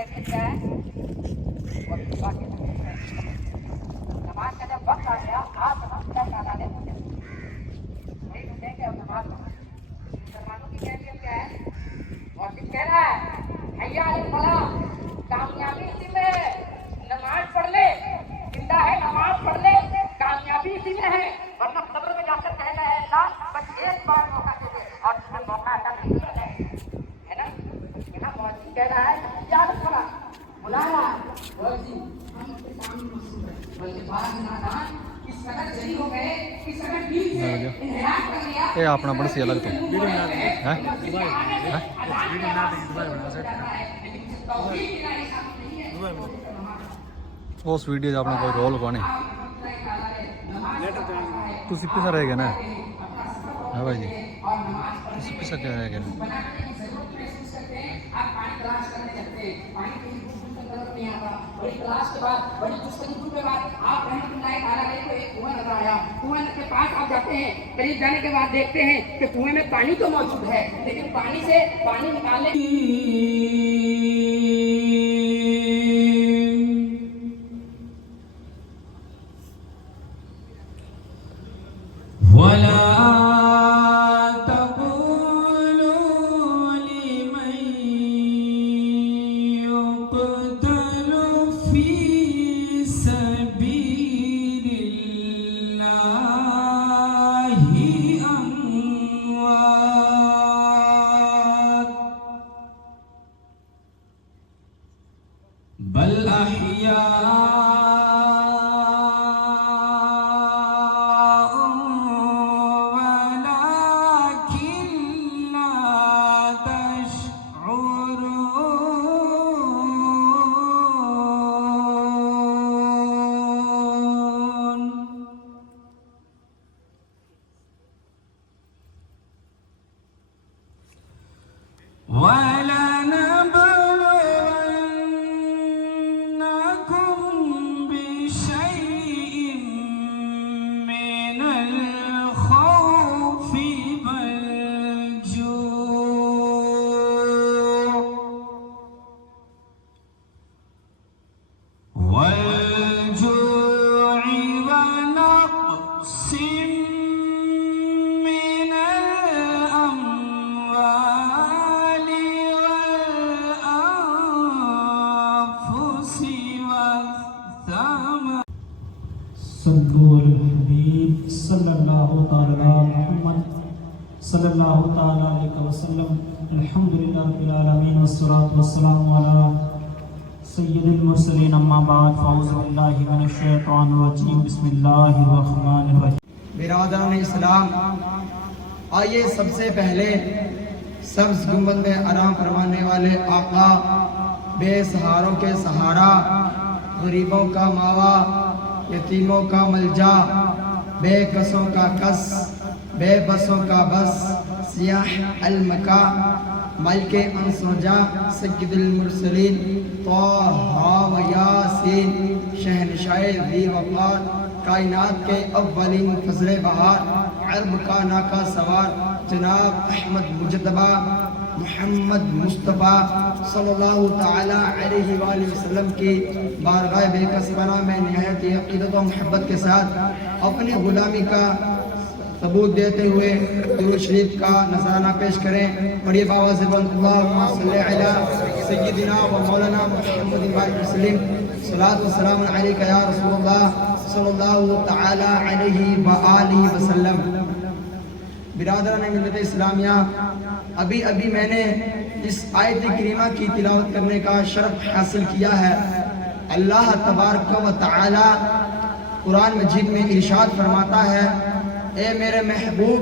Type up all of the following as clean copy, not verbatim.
कैफियत क्या है? वो अभी दुआ के लगे हैं। नमाज का जब वक्त आ गया आप नमाज क्या कराने मुझे वही ढूंढेंगे और नमाज मुसलमानों की कैफियत क्या है? मौसिफ कह रहा है हैया अलल फलाह, कामयाबी इसी में है, नमाज पढ़ ले, जिंदा है नमाज पढ़ ले, कामयाबी इसी में है, वरना कब्र में जाकर कहना है अल्लाह बस एक बार मौका दे दे और तुम्हें मौका अता नहीं किया है ना। यहाँ मौसिफ कह रहा है हैया अलल फलाह, बुला रहा है जी हम अपने काम में मसरूफ हैं, बल्कि बाद में नादान इस कदर जली हो गए, इस कदर दिल से इन्हिराफ कर लिया। ये अपना बड़ा सी अलग तो हैं उस वीडियो 'ਚ ਆਪਣਾ ਕੋਈ ਰੋਲ ਪਾਣੇ ਤੁਸੀਂ ਪਿੱਛੇ ਰਹਿ ਗਏ ਨਾ ਹਾਂ ਭਾਈ ਜੀ ਤੁਸੀਂ ਪਿੱਛੇ ਕਿਉਂ ਰਹਿ ਗਏ आप पानी तलाश करने चलते हैं, पानी की नजर नहीं आता, बड़ी तलाश के बाद बड़ी जस्तजू के बाद आप रहमतुल्लाह तआला अलैह को एक कुआं नजर आया। कुआं के पास आप जाते हैं, करीब जाने के बाद देखते हैं कि कुएं में पानी तो मौजूद है लेकिन पानी से पानी निकालने بل أحياء ولكن لا تشعرون ولنبلونكم بشيء من الخوف والجوع ونقص من الأموال والأنفس والثمرات صلوا على الحبيب صلی اللہ تعالی علی محمد صلی اللہ تعالی علیہ وسلم الحمدللہ رب العالمین والصلاة والسلام علی سید المرسلین اما بعد فاعوذ باللہ من الشیطان الرجیم بسم اللہ الرحمن الرحیم برادران اسلام، آئیے سب سے پہلے سبز گنبد میں آرام فرمانے والے آقا، بے سہاروں کے سہارا، غریبوں کا ماوا، یتیموں کا ملجا، بے کسوں کا کس، بے بسوں کا بس، سیاح المکا، ملک انسوجا، سید المرسلین طٰہٰ و یاسین، شہنشاہ ذی وقار، کائنات کے اولین فضل بہار، عرب کا ناکا سوار، جناب احمد مجتبیٰ محمد مصطفیٰ صلی اللہ تعالی علیہ وآلہ وسلم کی بارگاہ بے کس پناہ میں نہایت عقیدت و محبت کے ساتھ اپنی غلامی کا ثبوت دیتے ہوئے درود شریف کا نذرانہ پیش کریں۔ بڑی باواز بلند اللہم صلی علی سیدنا و مولانا محمد وسلم، صلاۃ و سلام علیک یا رسول اللہ صلی اللہ تعالی علیہ وآلہ وسلم۔ برادران ملت اسلامیہ، ابھی میں نے اس آیت کریمہ کی تلاوت کرنے کا شرف حاصل کیا ہے۔ اللہ تبارک و تعالی قرآن مجید میں ارشاد فرماتا ہے، اے میرے محبوب،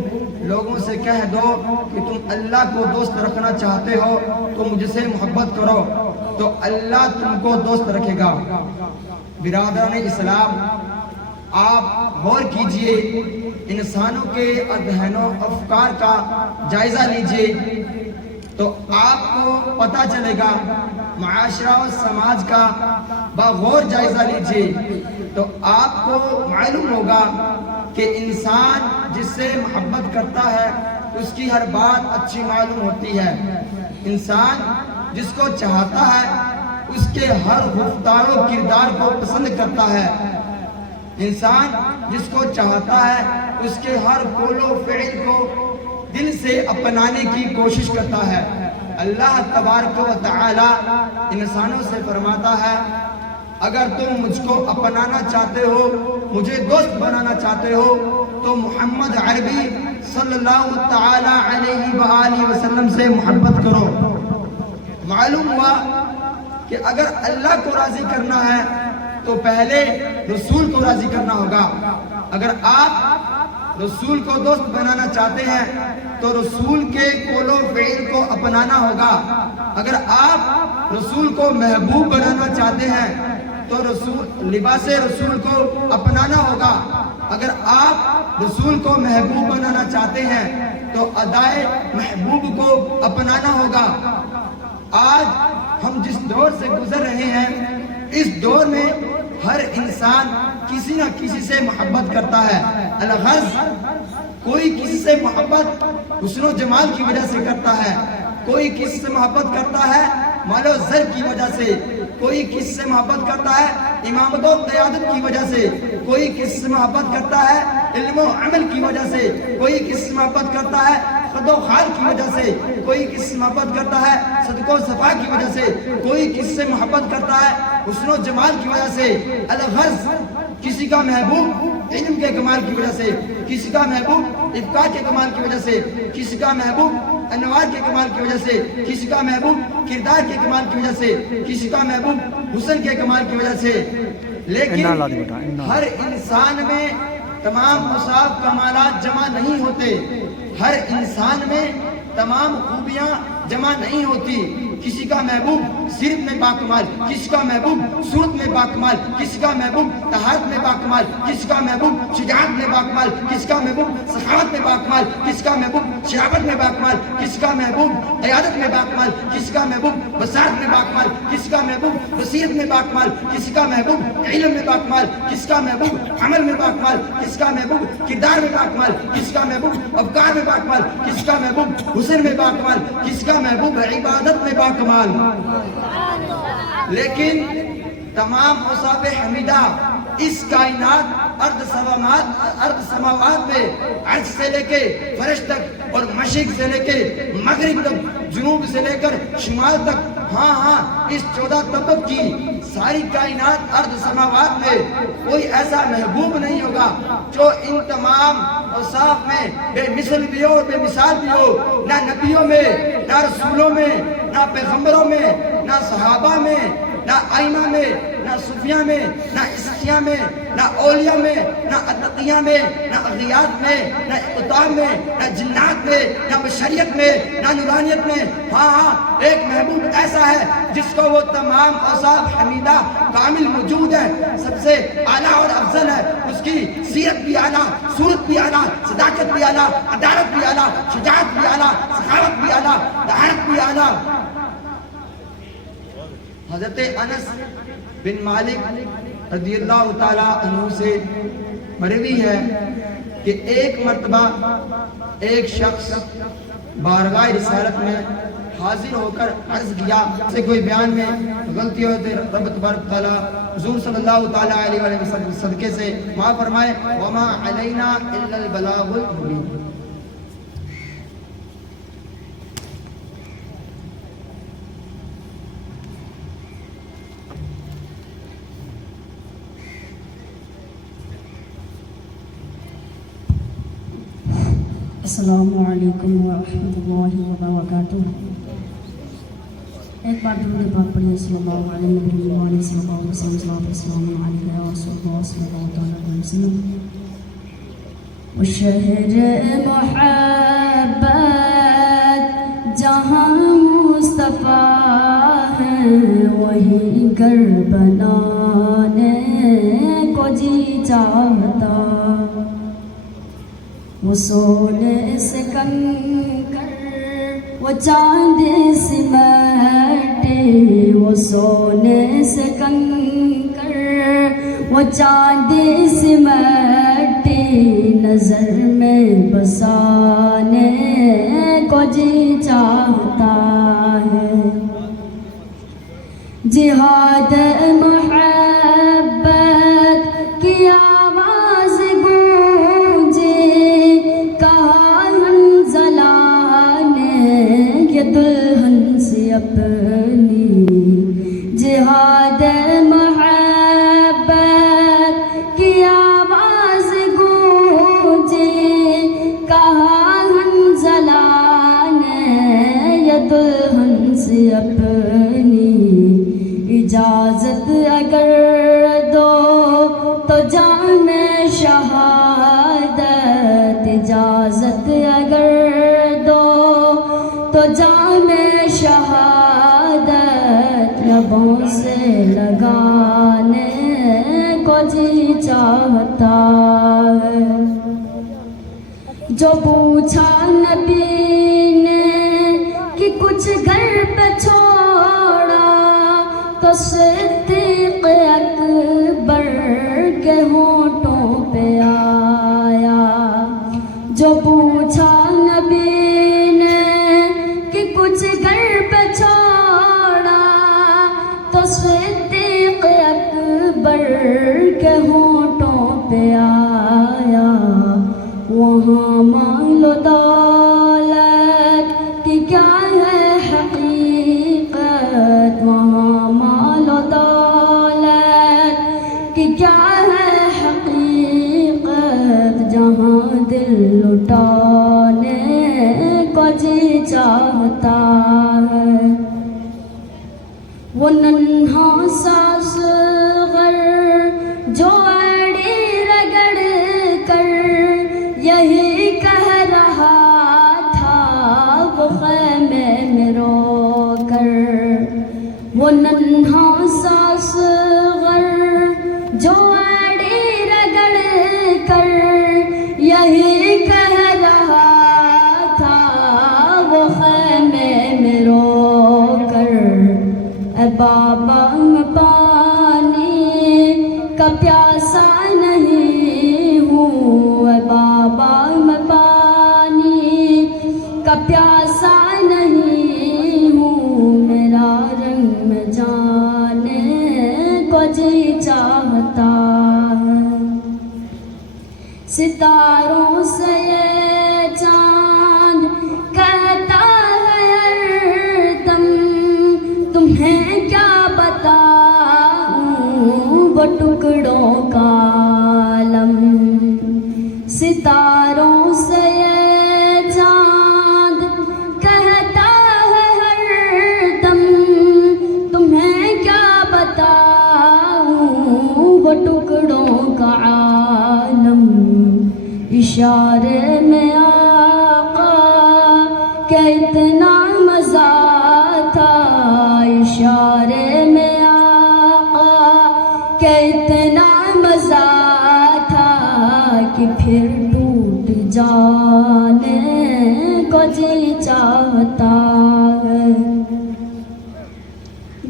لوگوں سے کہہ دو کہ تم اللہ کو دوست رکھنا چاہتے ہو تو مجھ سے محبت کرو تو اللہ تم کو دوست رکھے گا۔ برادران اسلام، آپ غور کیجئے، انسانوں کے اذہان و افکار کا جائزہ لیجئے تو آپ کو پتہ چلے گا، معاشرہ و سماج کا بغور جائزہ لیجئے تو آپ کو معلوم ہوگا کہ انسان جس سے محبت کرتا ہے اس کی ہر بات اچھی معلوم ہوتی ہے، انسان جس کو چاہتا ہے اس کے ہر گفتار و کردار کو پسند کرتا ہے۔ انسان جس کو چاہتا ہے اس کے ہر قول و فعل کو دل سے اپنانے کی کوشش کرتا ہے۔ اللہ تبارک و تعالی انسانوں سے فرماتا ہے اگر تم مجھ کو اپنانا چاہتے ہو، مجھے دوست بنانا چاہتے ہو تو محمد عربی صلی اللہ تعالی علیہ وآلہ وسلم سے محبت کرو۔ معلوم ہوا کہ اگر اللہ کو راضی کرنا ہے تو پہلے رسول کو راضی کرنا ہوگا۔ اگر آپ رسول کو دوست بنانا چاہتے ہیں تو رسول کے قول و فعل کو اپنانا ہوگا۔ اگر آپ رسول کو محبوب بنانا چاہتے ہیں تو لباس رسول کو اپنانا ہوگا۔ اگر آپ رسول کو محبوب بنانا چاہتے ہیں تو ادائے محبوب کو اپنانا ہوگا۔ آج ہم جس دور سے گزر رہے ہیں اس دور میں ہر انسان کسی نہ کسی سے محبت کرتا ہے۔ الغرض کوئی کسی سے محبت حسن و جمال کی وجہ سے کرتا ہے، کوئی کسی سے محبت کرتا ہے مال و زر کی وجہ سے، کوئی کسی سے محبت کرتا ہے امامت و قیادت کی وجہ سے، کوئی کسی سے محبت کرتا ہے علم و عمل کی وجہ سے، کوئی کسی سے محبت کرتا ہے خد و خال کی وجہ سے، کوئی کسی سے محبت کرتا ہے صدق و صفا کی وجہ سے، کوئی کسی سے محبت کرتا ہے حسن و جمال کی وجہ سے۔ الغرض کسی کا محبوب علم کے کمال کی وجہ سے، کسی کا محبوب افقاہ کے کمال کی وجہ سے، کسی کا محبوب انوار کے کمال کی وجہ سے، کسی کا محبوب کردار کے کمال کی وجہ سے، کسی کا محبوب حسن کے کمال کی وجہ سے۔ لیکن ہر انسان میں تمام اوصاف کمالات جمع نہیں ہوتے، ہر انسان میں تمام خوبیاں جمع نہیں ہوتی۔ کسی کا محبوب صرف میں باکمال، کسی کا محبوب صورت میں باکمال، کسی کا محبوب طہارت میں باکمال، کسی کا محبوب شجاعت میں باکمال، کسی کا محبوب سخاوت میں باکمال، کسی کا محبوب شرافت میں باکمال، کسی کا محبوب قیادت میں باکمال، کسی کا محبوب بصارت میں باکمال، کسی کا محبوب بصیرت میں باکمال، کسی کا محبوب علم میں باکمال، کسی کا محبوب عمل میں باکمال، کسی کا محبوب کردار میں باکمال، کسی کا محبوب افکار میں باکمال، کسی کا محبوب حسن میں باکمال، کسی کا محبوب عبادت میں باکمال۔ لیکن تمام اوصاف حمیدہ اس کائنات ارض سماوات میں عرش سے لے کے فرش تک اور مشرق سے لے کے مغرب تک، جنوب سے لے کر شمال تک، اس 14 طبق کی ساری کائنات ارض سماوات میں کوئی ایسا محبوب نہیں ہوگا جو ان تمام اوصاف میں بے مثل بھی ہو، بے مثال بھی ہو۔ نہ نبیوں میں، نہ رسولوں میں، نہ پیغمبروں میں، نہ صحابہ میں، نہ ائمہ میں، نہ صوفیاء میں، نہ اسقیاء میں، نہ اولیاء میں، نہ اتقیاء میں، نہ اغیات میں، نہ اقطاب میں، نہ جنات میں، نہ بشریت میں، نہ نورانیت میں۔ ایک محبوب ایسا ہے جس کو وہ تمام اوصاف حمیدہ کامل موجود ہے، سب سے اعلیٰ اور افضل ہے۔ اس کی سیرت بھی اعلیٰ، صورت بھی اعلیٰ، صداقت بھی اعلیٰ، عدالت بھی اعلیٰ، شجاعت بھی اعلیٰ، سخاوت بھی اعلیٰ، طہارت بھی اعلیٰ۔ حضرت انس بن مالک رضی اللہ تعالیٰ عنہ سے مروی ہے کہ ایک مرتبہ ایک شخص بارگاہ رسالت میں حاضر ہو کر عرض کیا، سے کوئی بیان میں غلطی ہو تو رب تبارک تعالیٰ حضور صلی اللہ تعالیٰ علیہ وسلم صدقے سے معاف فرمائے۔ وما علینا الا البلاغ المبین۔ السلام علیکم ورحمۃ اللہ وبرکاتہ۔ ایک بار درود پاک پڑھیے صلی اللہ علیہ وسلم، صلی اللہ علیہ وسلم، السلام علیکم یا رسول اللہ صلی اللہ علیہ وسلم۔ وہ شہر محبت جہاں مصطفیٰ ہے وہیں گھر بنانے کو جی چاہتا، وہ سونے سے کنکر وہ چاند سے مٹی، وہ سونے سے کنکر وہ چاند سے مٹی، نظر میں بسانے کو جی چاہتا ہے۔ جہاد محبت کی آواز گونجے، کہا حنظلہ نے یہ دلہن سے اپنی، جہاد محبت کی آواز گونجے، کہا حنظلہ نے یہ دلہن سے اپنی، اجازت اگر دو تو جام شہادت، اجازت اگر دو تو جام شہادت، لبوں سے لگانے کو جی چاہتا ہے۔ جو پوچھا نبی نے کہ کچھ گھر پہ چھوڑا، تو صدیق اکبر کے ہونٹوں پہ آیا۔ جو پوچھا نبی نے کہ کچھ گھر پہ چھوڑا، تو صدیق اکبر کے ہونٹوں پہ آیا۔ وہاں مانگ لو دولت کی کیا ہے حقیقت، وہاں مال و دولت کی کیا ہے حقیقت، جہاں دل لٹانے کو جی چاہتا ہے۔ وہ ننھا سا صغر جو اڑی رگڑ کر یہی کہہ رہا تھا وہ خیمے میں رو کر، وہ ننھا سا صغر جو اڑی رگڑ کر یہی کہہ رہا تھا وہ خیمے میں رو کر، اے بابا میں پانی کا پیاسا نہیں ہوں، اے بابا میں پانی کا پیاسا نہیں ہوں، میرا رنگ میں جانے کو جی چاہتا ہے۔ ستاروں سے یہ چاند کہتا ہے ہردم، تمہیں کیا بتاؤں وہ ٹکڑوں کا عالم۔ ستاروں سے یہ چاند کہتا ہے ہردم، تمہیں کیا بتاؤں وہ ٹکڑوں کا عالم۔ اشارے میں آقا کہ اتنا مزہ تھا، اشارے میں آقا کہ اتنا مزہ تھا کہ پھر ٹوٹ جانے کو جی چاہتا ہے۔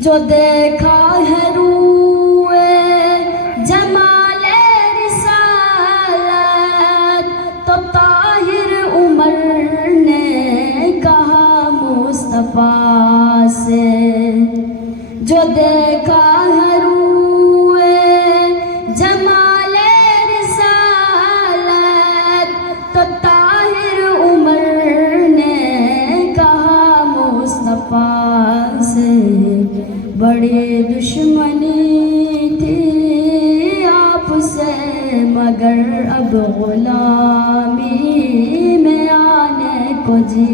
جو دیکھا ہے روئے جمال رسالت، تو طاہر عمر نے کہا مصطفیٰ سے، جو دیکھا ہے روئے جمال رسالت، تو طاہر عمر نے کہا مصطفیٰ سے، بڑی دشمنی تھی آپ سے مگر اب غلامی میں آنے کو جی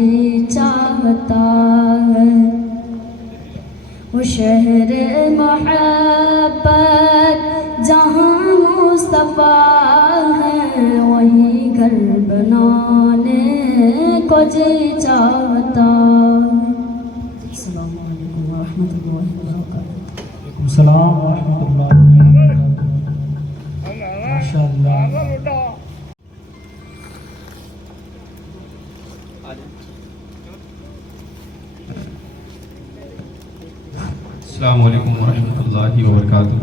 چاہتا ہے۔ وہ شہر محبت جہاں مصطفیٰ ہے، وہیں گھر بنانے کو جی چاہتا ہے۔ السلام علیکم ورحمۃ اللہ وبرکاتہ۔ السلام ورحمۃ اللہ وبرکاتہ۔ ماشاء اللہ۔ السلام علیکم ورحمۃ اللہ وبرکاتہ۔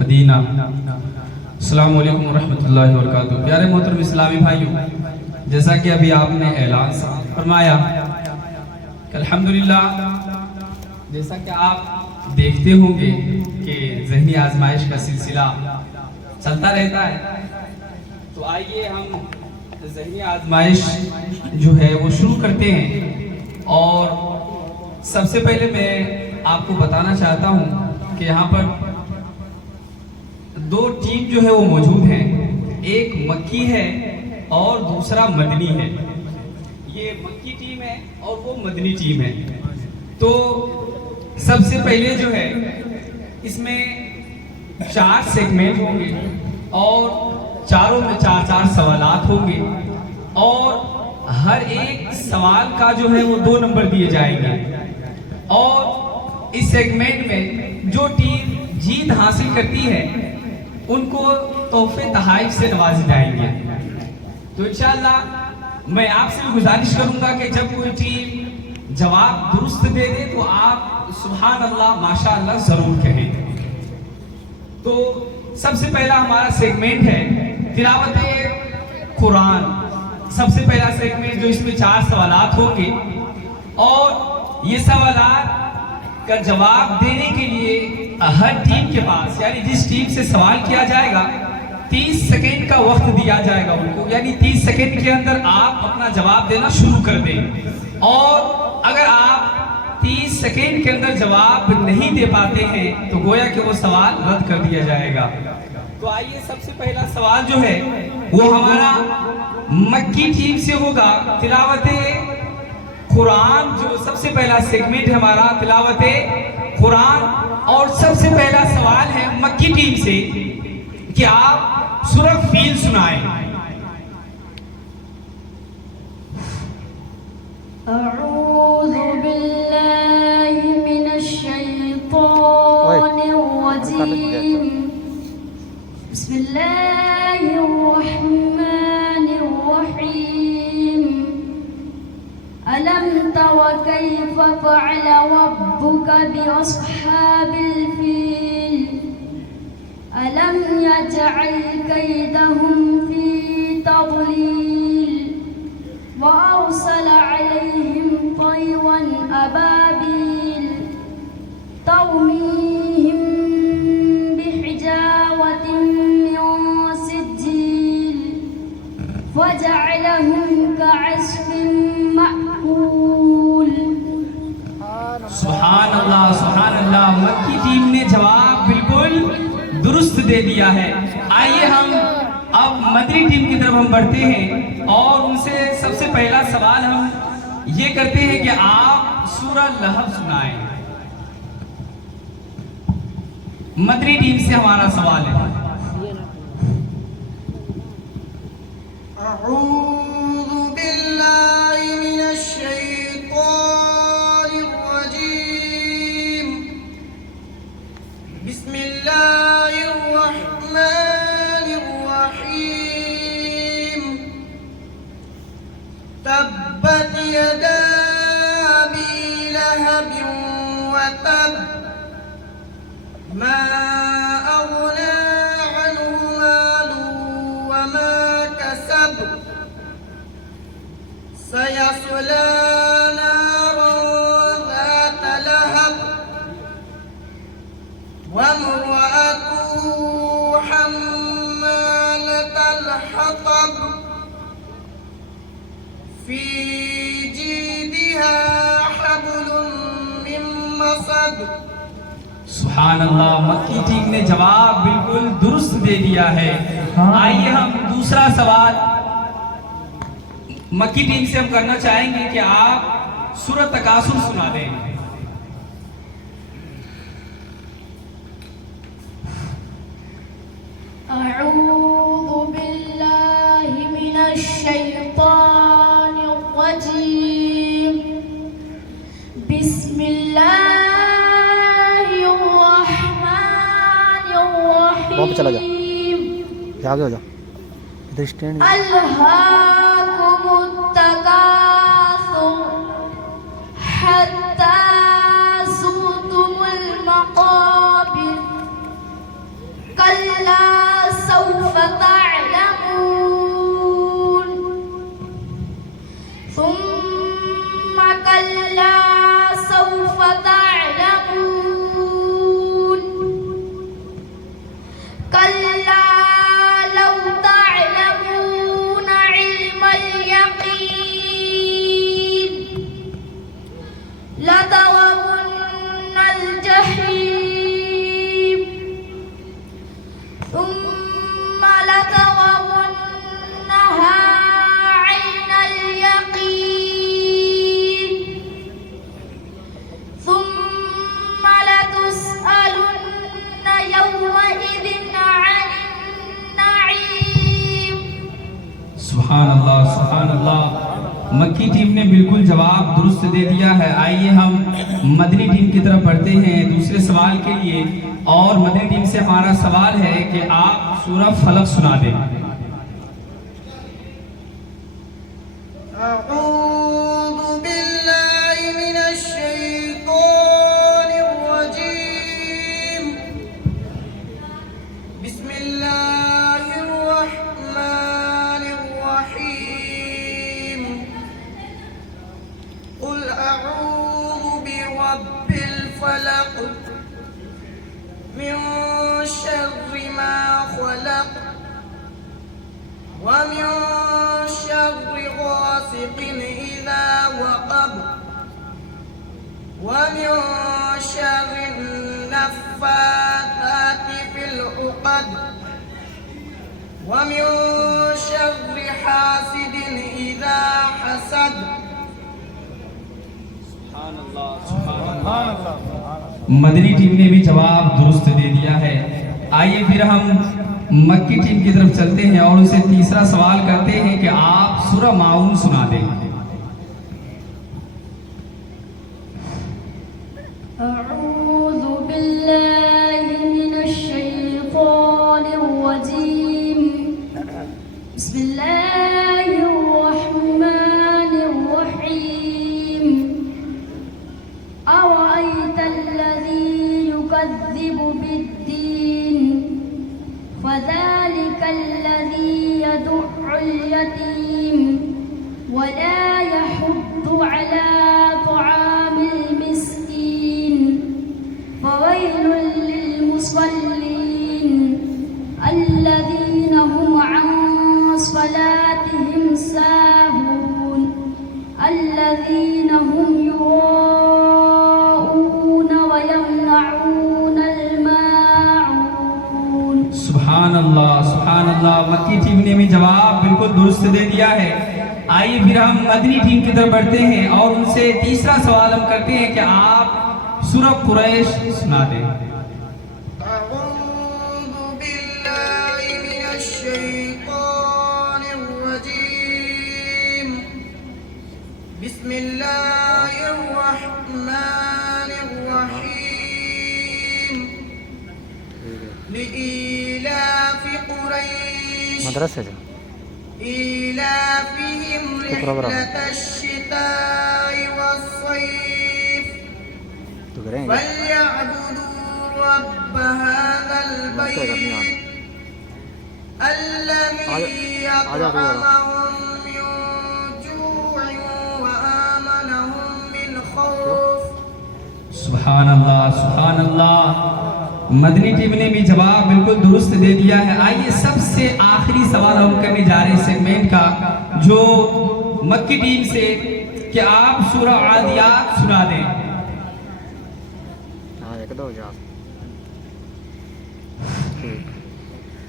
मदीना। अस्सलाम वालेकुम रहमतुल्लाहि व बरकातुहू। प्यारे मोहतरम इस्लामी भाइयों, जैसा कि अभी आपने ऐलान फरमाया कि अल्हम्दुलिल्लाह, जैसा कि आप देखते होंगे कि ज़हनी आजमाइश का सिलसिला चलता रहता है, तो आइए हम ज़हनी आजमाइश जो है वो शुरू करते हैं। और सबसे पहले मैं आपको बताना चाहता हूँ कि यहाँ पर दो टीम जो है वो मौजूद हैं, एक मक्की है और दूसरा मदनी है। ये मक्की टीम है और वो मदनी टीम है। तो सबसे पहले जो है इसमें 4 सेगमेंट होंगे और चारों में 4-4 सवालात होंगे और हर एक सवाल का जो है वो 2 नंबर दिए जाएंगे। और इस सेगमेंट में जो टीम जीत हासिल करती है उनको तोहफे तहाइफ से नवाजे जाएंगे। तो इंशाअल्लाह मैं आपसे भी गुजारिश करूंगा कि जब कोई टीम जवाब दुरुस्त दे दे तो आप सुभान अल्लाह माशाअल्लाह जरूर कहें। तो सबसे पहला हमारा सेगमेंट है तिलावत कुरान। सबसे पहला सेगमेंट जो इसमें 4 सवालात होंगे और ये सवालात का जवाब देने के लिए हर टीम के पास, यानी जिस टीम से सवाल किया जाएगा, 30 सेकेंड का वक्त दिया जाएगा उनको, यानी 30 सेकेंड के अंदर आप अपना जवाब देना शुरू कर दें। और अगर आप 30 सेकेंड के अंदर जवाब नहीं दे पाते हैं तो गोया कि वो सवाल रद्द कर दिया जाएगा। तो आइए सबसे पहला सवाल जो है वो हमारा मक्की टीम से होगा। तिलावत कुरान जो सबसे पहला सेगमेंट है हमारा तिलावत कुरान, और सबसे पहला सवाल है मक्की टीम से कि आप सूरह फील सुनाएं। अऊज़ु बिल्लाहि मिनश शैतानिर रजीम। बिस्मिल्लाहिर रहमानिर रहीम। अलम तरा कैफ फ़अल रब्बुका बिअस्हाबिल फील। अलम यजअल कैदहुम फी तضलील वअरसल अलैहिम तयरन अबाबील तरमीहिम बिहिजारतिन मिन सिज्जील फजअलहुम कअस्फिन मअकूल। सुभान अल्लाह, सुभान अल्लाह। मक्की टीम ने जवाब बिल्कुल दुरुस्त दे दिया है। आइए हम अब मदनी टीम की तरफ हम बढ़ते हैं और उनसे सबसे पहला सवाल हम ये करते हैं कि आप सूरह लहब सुनाएं। मदनी टीम से हमारा सवाल है। अऊज़ु बिल्लाहि मिनश शैतानिर रजीम। बिस्मिल्लाहिर रहमानिर रहीम। तब्बत यदा अबी लहबिन व तब। मा अग़ना अन्हु मालुहु व मा कसब। सयस्ला नारन ज़ात लहब। वम्रअतुहु हम्मालतल हतब। फी जीदिहा مقصد. سبحان اللہ، مکی ٹیم نے جواب بالکل درست دے دیا ہے. آئیے ہم دوسرا سوال مکی ٹیم سے ہم کرنا چاہیں گے کہ آپ سورۃ تکاثر سنا دیں. أعوذ بالله من الشيطان الرجيم. بسم الله الرحمن الرحيم. آگے ہو جاؤ، ادھر اسٹینڈ. ألهاكم التكاثر حتى زرتم المقابر. كلا سوف تعلمون ثم كلا سوف تعلمون كلا لو تعلمون علم اليقين لترون الجحيم ثم لترونها عين اليقين ثم لتسألن يومئذ عن النعيم. سبحان اللہ، سبحان اللہ، مکی ٹیم نے بالکل جواب درست دے دیا ہے. آئیے ہم مدنی ٹیم کی طرف بڑھتے ہیں دوسرے سوال کے لیے، اور مدنی ٹیم سے ہمارا سوال ہے کہ آپ سورہ فلق سنا دیں. أعوذ بالله من الشيطان الرجيم. بسم الله الرحمن الرحيم. قل أعوذ برب الفلق من شر ما خلق ومن شر غاسق إذا وقب ومن شر النفاثات في العقد ومن شر حاسد إذا حسد. مدنی ٹیم نے بھی جواب درست دے دیا ہے. آئیے پھر ہم مکی ٹیم کی طرف چلتے ہیں اور اسے تیسرا سوال کرتے ہیں کہ آپ سورہ معون سنا دیں. أعوذ بالله من الشيطان الرجيم. بسم الله الرحمن الرحيم. أرأيت الذي يكذب بالدين فذلك الذي يدع اليتيم ولا يحض على طعام المسكين فويل للمصلين الذين هم عن صلاتهم ساهون الذين هم يراءون ويمنعون الماعون. سبحان اللہ، سبحان اللہ، مکی ٹیم نے بھی جواب بالکل درست دے دیا ہے. آئیے پھر ہم مدنی ٹیم کی طرف بڑھتے ہیں اور ان سے تیسرا سوال ہم کرتے ہیں کہ آپ سورہ قریش سنا دیں. أعوذ بالله من الشيطان الرجيم. بسم الله الرحمن الرحيم. لإيلاف قريش مدرسے جا إيلافهم رحلة الشتاء والصيف تو کریں گے. فليعبدوا رب هذا البيت الذي يطعمهم من جوع وآمنهم من خوف. سبحان اللہ، سبحان اللہ، مدنی ٹیم نے بھی جواب بالکل درست دے دیا ہے. آئیے سب سے آخری سوال ہم کرنے جا رہے ہیں سیگمنٹ کا، جو مکی ٹیم سے کہ آپ سورہ عادیات سنا دیں. दो यार ठीक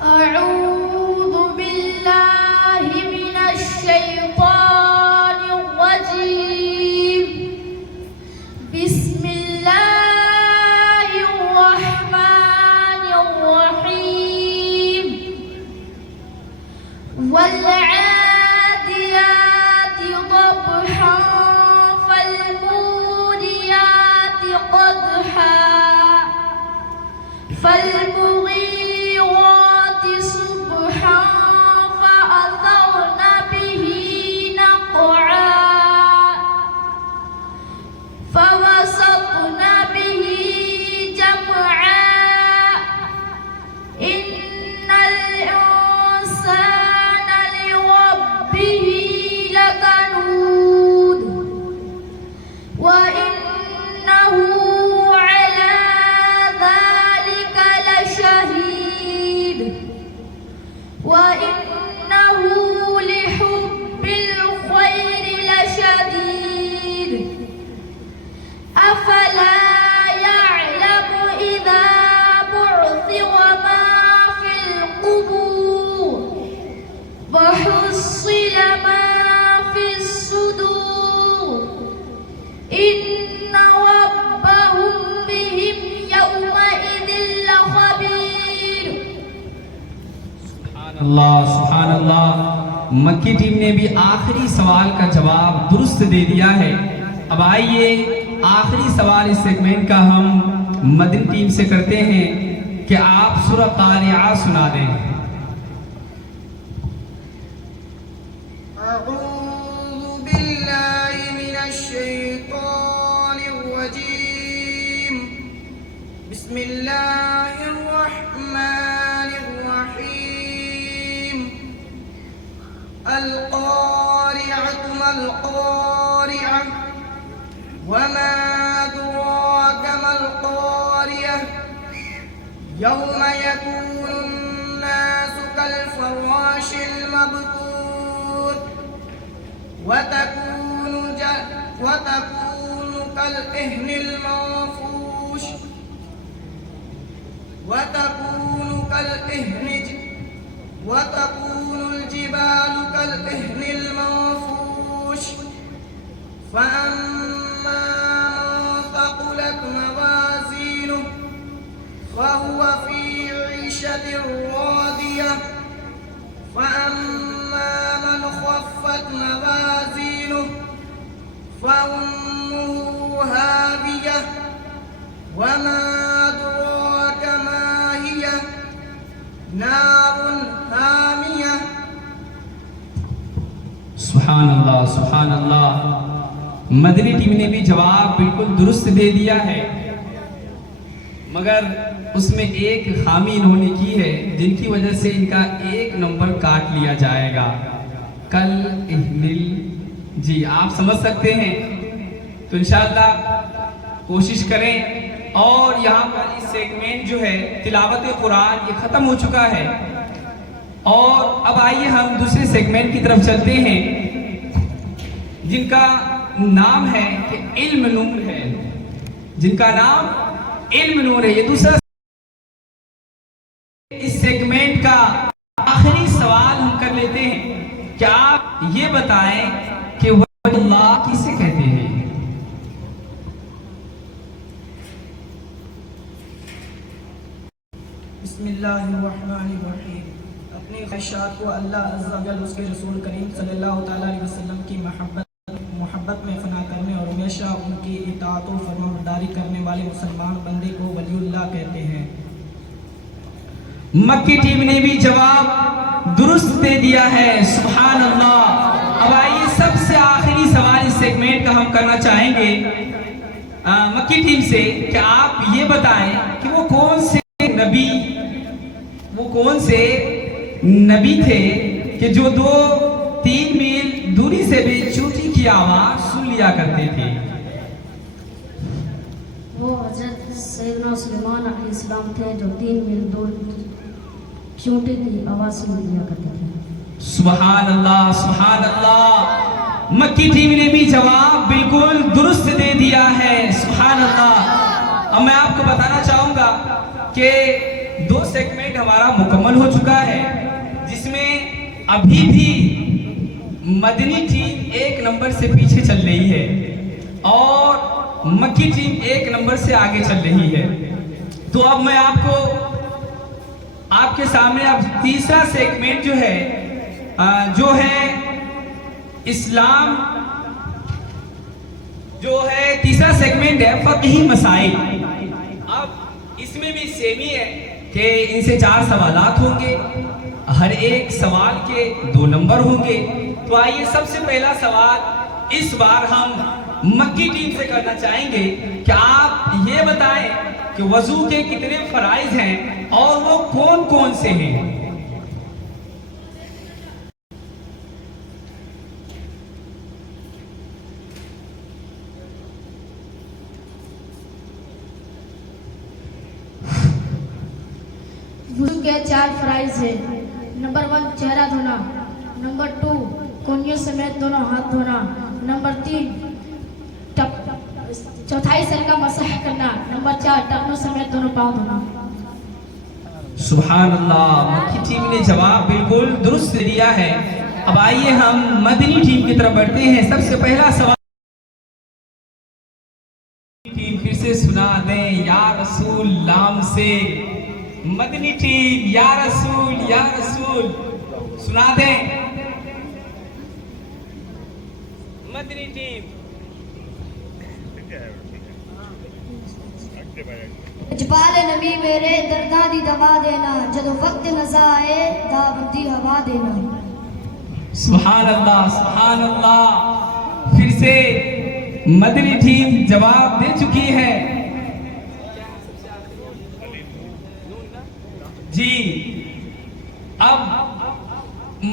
أعوذ بالله من الشيطان الرجيم بسم الله الرحمن الرحيم والعاديات ضبحا فالموريات قدحا فالمغيرات صبحا فأثرن به نقعا فوسطن به جمعا إن الإنسان لربه لكنود وإنه على ذلك لشهيد وإنه لحب الخير لشديد أفلا يعلم إذا بعثر ما في القبور وحصل ما في الصدور إن ربهم بهم يومئذ لخبير सुभान अल्लाह। मक्की टीम ने भी आखिरी सवाल का जवाब दुरुस्त दे दिया है। अब आइए आखिरी सवाल इस सेगमेंट का हम मदनी टीम से करते हैं कि आप सूरह कारिया सुना दें। أعوذ بالله من الشيطان الرجيم بسم الله الرحمن الرحيم القارعة ما القارعة وما أدراك ما القارعة يوم يكون الناس كالفراش المبثوث وتكون كالإهن المنفوش وتكون الجبال كالإهن المنفوش فأما من ثقلت موازينه فهو في عيشة راضية فأما من خفت موازينه فأمه هاوية وما أدراك ما هي نار حامية सुभान अल्लाह। मदनी टीम ने भी जवाब बिल्कुल दुरुस्त दे दिया है, मगर उसमें एक खामी इन्होंने की है जिनकी वजह से इनका एक नंबर काट लिया जाएगा। कल इहनिल जी आप समझ सकते हैं, तो इंशाअल्लाह कोशिश करें। और यहाँ पर इस सेगमेंट जो है तिलावत कुरान ये खत्म हो चुका है। और अब आइए हम दूसरे सेगमेंट की तरफ चलते हैं जिनका नाम है कि इल्म नूर है, जिनका नाम इल्म नूर है। ये दूसरा इस सेगमेंट का आखिरी सवाल हम कर लेते हैं कि आप ये बताएं कि वल्लाह किसे कहते हैं। बिस्मिल्लाहिर्रहमानिर्रहीम। अपनी ख्वाहिशात को अल्लाह अज़्ज़ा वजल उसके रसूल करीम सल्लल्लाहु तआला अलैहि वसल्लम की मोहब्बत में फना करने और हमेशा उनकी इताअत और फरमाबरदारी करने वाले मुसलमान बंदे को वलीउल्लाह कहते हैं। मक्की टीम ने भी जवाब दुरुस्त दे दिया है, सुभान अल्लाह। अब आइए सबसे आखिरी सवाल इस सेगमेंट का हम करना चाहेंगे मक्की टीम से कि आप ये बताएं कि वो कौन से नबी थे कि जो 2-3 मील दूरी से भी चूटी की आवाज सुन लिया करते थे। वो हजरत सैयदना सुलेमान अलैहिस्सलाम थे जो 3 मील दूर चूंटी की आवाज सुन लिया करते थे। सुभान अल्लाह, सुभान अल्लाह। मक्की टीम ने भी जवाब बिल्कुल दुरुस्त दे दिया है, सुभान अल्लाह। اب میں آپ کو بتانا چاہوں گا کہ 2 سیگمنٹ ہمارا مکمل ہو چکا ہے، جس میں ابھی بھی مدنی ٹیم 1 نمبر سے پیچھے چل رہی ہے اور مکی ٹیم 1 نمبر سے آگے چل رہی ہے۔ تو اب میں آپ کے سامنے اب تیسرا سیگمنٹ جو ہے اسلام، جو ہے تیسرا سیگمنٹ ہے فقہی مسائل۔ اب اس میں بھی سیم ہی ہے کہ ان سے 4 سوالات ہوں گے، ہر ایک سوال کے 2 نمبر ہوں گے۔ تو آئیے سب سے پہلا سوال اس بار ہم مکی ٹیم سے کرنا چاہیں گے کہ آپ یہ بتائیں کہ وضو کے کتنے فرائض ہیں اور وہ کون کون سے ہیں؟ وضو کے 4 فرائض ہیں۔ نمبر 1 چہرہ دھونا، نمبر 2 کونیوں سمیت دونوں ہاتھ دھونا، نمبر 3 چوتھائی سر کا مسح کرنا، نمبر 4 ٹخنوں سمیت دونوں پاؤں دھونا۔ سبحان اللہ، مکی ٹیم نے جواب بالکل درست دیا ہے۔ اب آئیے ہم مدنی ٹیم کی طرف بڑھتے ہیں۔ سب سے پہلا سوال ٹیم پھر سے سنا دیں یا رسول لام سے۔ مدنی ٹیم یا رسول سنا دیں۔ مدنی ٹیم جبال نبی میرے درداں دی دوا دینا، جدو وقت نزا آئے دا بندی ہوا دینا۔ سبحان اللہ، پھر سے مدنی ٹیم جواب دے چکی ہے۔ جی اب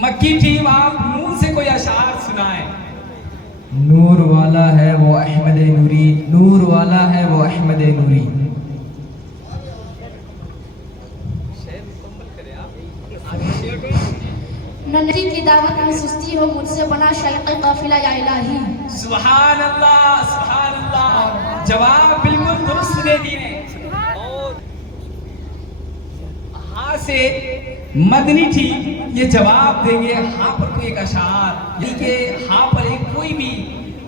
مکی ٹیم آپ نون سے کوئی اشعار سنائیں۔ نور والا ہے وہ احمد نوری، نور والا ہے وہ احمد نوری۔ ننجی کی دعوت میں سستی ہو، مجھ سے بنا شیخ قافلہ یا الہی۔ سبحان اللہ، جواب بالکل درست دے دیے۔ اور ہاں سے مدنی ٹیم یہ جواب دیں گے ہاں پر کوئی ایک اشعار، یعنی کہ ہاں پر ایک کوئی بھی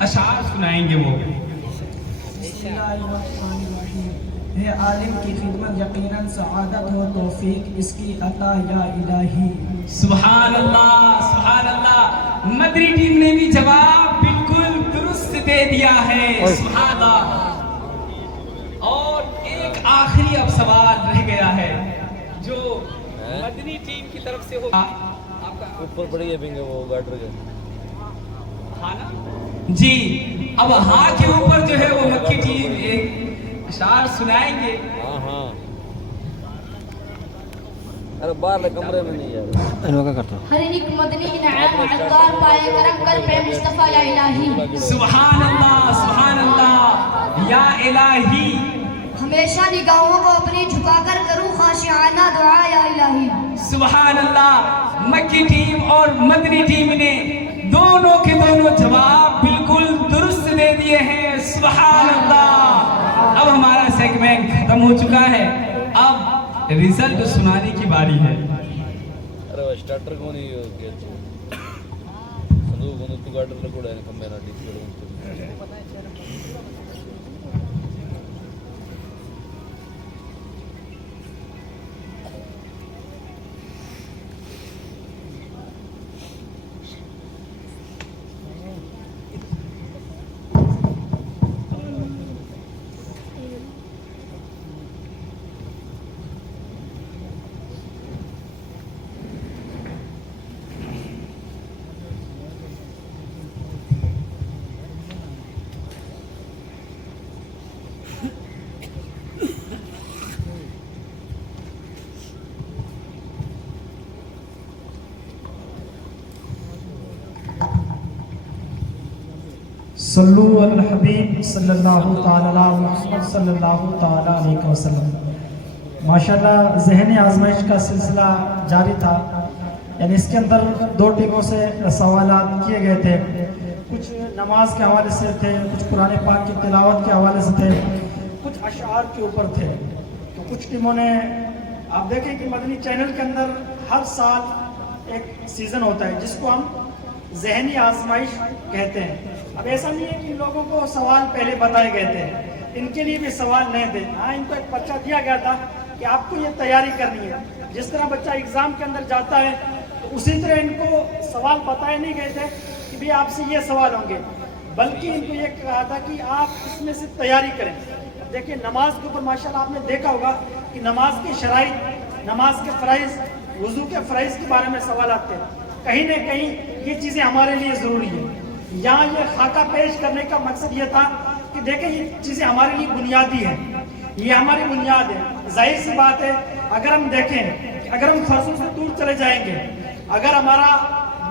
اشعار سنائیں گے وہ۔ بسم اللہ الرحمن الرحیم۔ ہے عالم کی خدمت یقیناً سعادت ہو، توفیق اس کی عطا یا الہی۔ سبحان اللہ، مدنی ٹیم نے بھی جواب بالکل درست دے دیا ہے۔ سبحان اللہ۔ اور ایک آخری اب سوال رہ گیا ہے جو مدنی ٹیم کی طرف سے ہوگا۔ اوپر پڑی ہے بنگے وہ گاٹر کے۔ ہاں نا جی، اب ہاں کے اوپر جو ہے وہ مکی ٹیم ایک اشعار سنائیں گے۔ ہاں ارے باہر کمرے میں نہیں یار، انہوں کا کرتا ہر ایک مدنی انعام عطار پائے، کرم کر پہ مصطفیٰ یا الہی۔ سبحان اللہ، یا الہی۔ ہمیشہ نگاہوں کو اپنی جھکا کر کروں خاشعانہ دعا یا الہی۔ سبحان اللہ، مکی ٹیم اور مدنی ٹیم نے دونوں کے دونوں جواب بالکل درست دے دیے ہیں۔ سبحان اللہ۔ اب ہمارا سیگمنٹ ختم ہو چکا ہے، اب ریزلٹ سنانے کی باری ہے۔ ارے وہ سٹارٹر کو نہیں کیا صندوق کو گاٹر لگوڑا ہے کم میرا ڈیپ کروں۔ صلو علی الحبیب صلی اللہ تعالی علی محمد صلی اللہ تعالی علیہ وسلم۔ ماشاءاللہ ذہنی آزمائش کا سلسلہ جاری تھا، یعنی اس کے اندر 2 ٹیموں سے سوالات کیے گئے تھے، کچھ نماز کے حوالے سے تھے، کچھ قرآن پاک کی تلاوت کے حوالے سے تھے، کچھ अशार के ऊपर थे। तो कुछ टीमों ने, आप देखें कि मदनी चैनल के अंदर हर साल एक सीज़न होता है जिसको हम ज़हनी आजमाइश कहते हैं। अब ऐसा नहीं है कि इन लोगों को सवाल पहले बताए गए थे, इनके लिए भी सवाल नहीं थे। हाँ, इनको एक पर्चा दिया गया था कि आपको ये तैयारी करनी है। जिस तरह बच्चा एग्ज़ाम के अंदर जाता है तो उसी तरह इनको सवाल बताए नहीं गए थे कि भाई आपसे ये सवाल होंगे, बल्कि इनको ये कहा था कि आप इसमें से तैयारी करें। देखिए, नमाज के ऊपर माशाल्लाह आपने देखा होगा कि नमाज की शराइत, नमाज के फ़राइज़, वज़ू के फ़राइज़ के बारे में सवाल आते हैं। कहीं ना कहीं ये चीज़ें हमारे लिए ज़रूरी है। यहाँ ये खाका पेश करने का मकसद ये था कि देखें, ये चीज़ें हमारे लिए बुनियादी हैं, ये हमारी बुनियाद है। जाहिर सी बात है, अगर हम देखें कि अगर हम फर्जों से दूर चले जाएंगे, अगर हमारा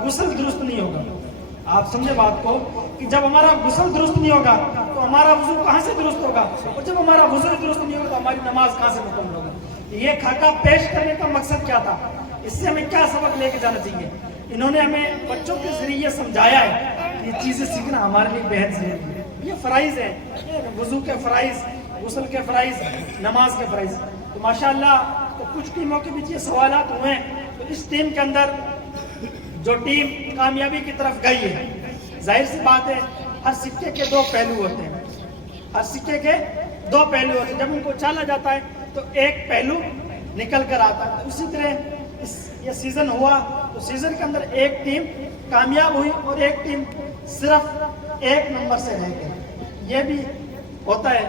गुस्ल दुरुस्त नहीं होगा, आप समझे बात को, कि जब हमारा गुस्ल दुरुस्त नहीं होगा तो हमारा वज़ू कहाँ से दुरुस्त होगा, और जब हमारा वज़ू दुरुस्त नहीं होगा तो हमारी नमाज कहाँ से मुकम्मल होगी। ये खाका पेश करने का मकसद क्या था, इससे हमें क्या सबक लेके जाना चाहिए। इन्होंने हमें बच्चों के जरिए समझाया है कि ये चीज़ें सीखना हमारे लिए बेहद ज़रूरी है। ये फ़राइज़ है, वज़ू के फ़राइज़, गुस्ल के फ़राइज़, नमाज के फ़राइज़। तो माशाअल्लाह, तो कुछ टीमों के बीच ये सवालात हुए। तो इस टीम के अंदर जो टीम कामयाबी की तरफ गई है, जाहिर सी बात है, हर सिक्के के दो पहलू होते हैं, हर सिक्के के दो पहलू होते हैं। जब उनको उछाला जाता है तो एक पहलू निकल कर आता है। तो उसी तरह ये सीज़न हुआ, तो सीज़न के अंदर एक टीम कामयाब हुई और एक टीम सिर्फ एक नंबर से रह गई। ये भी होता है,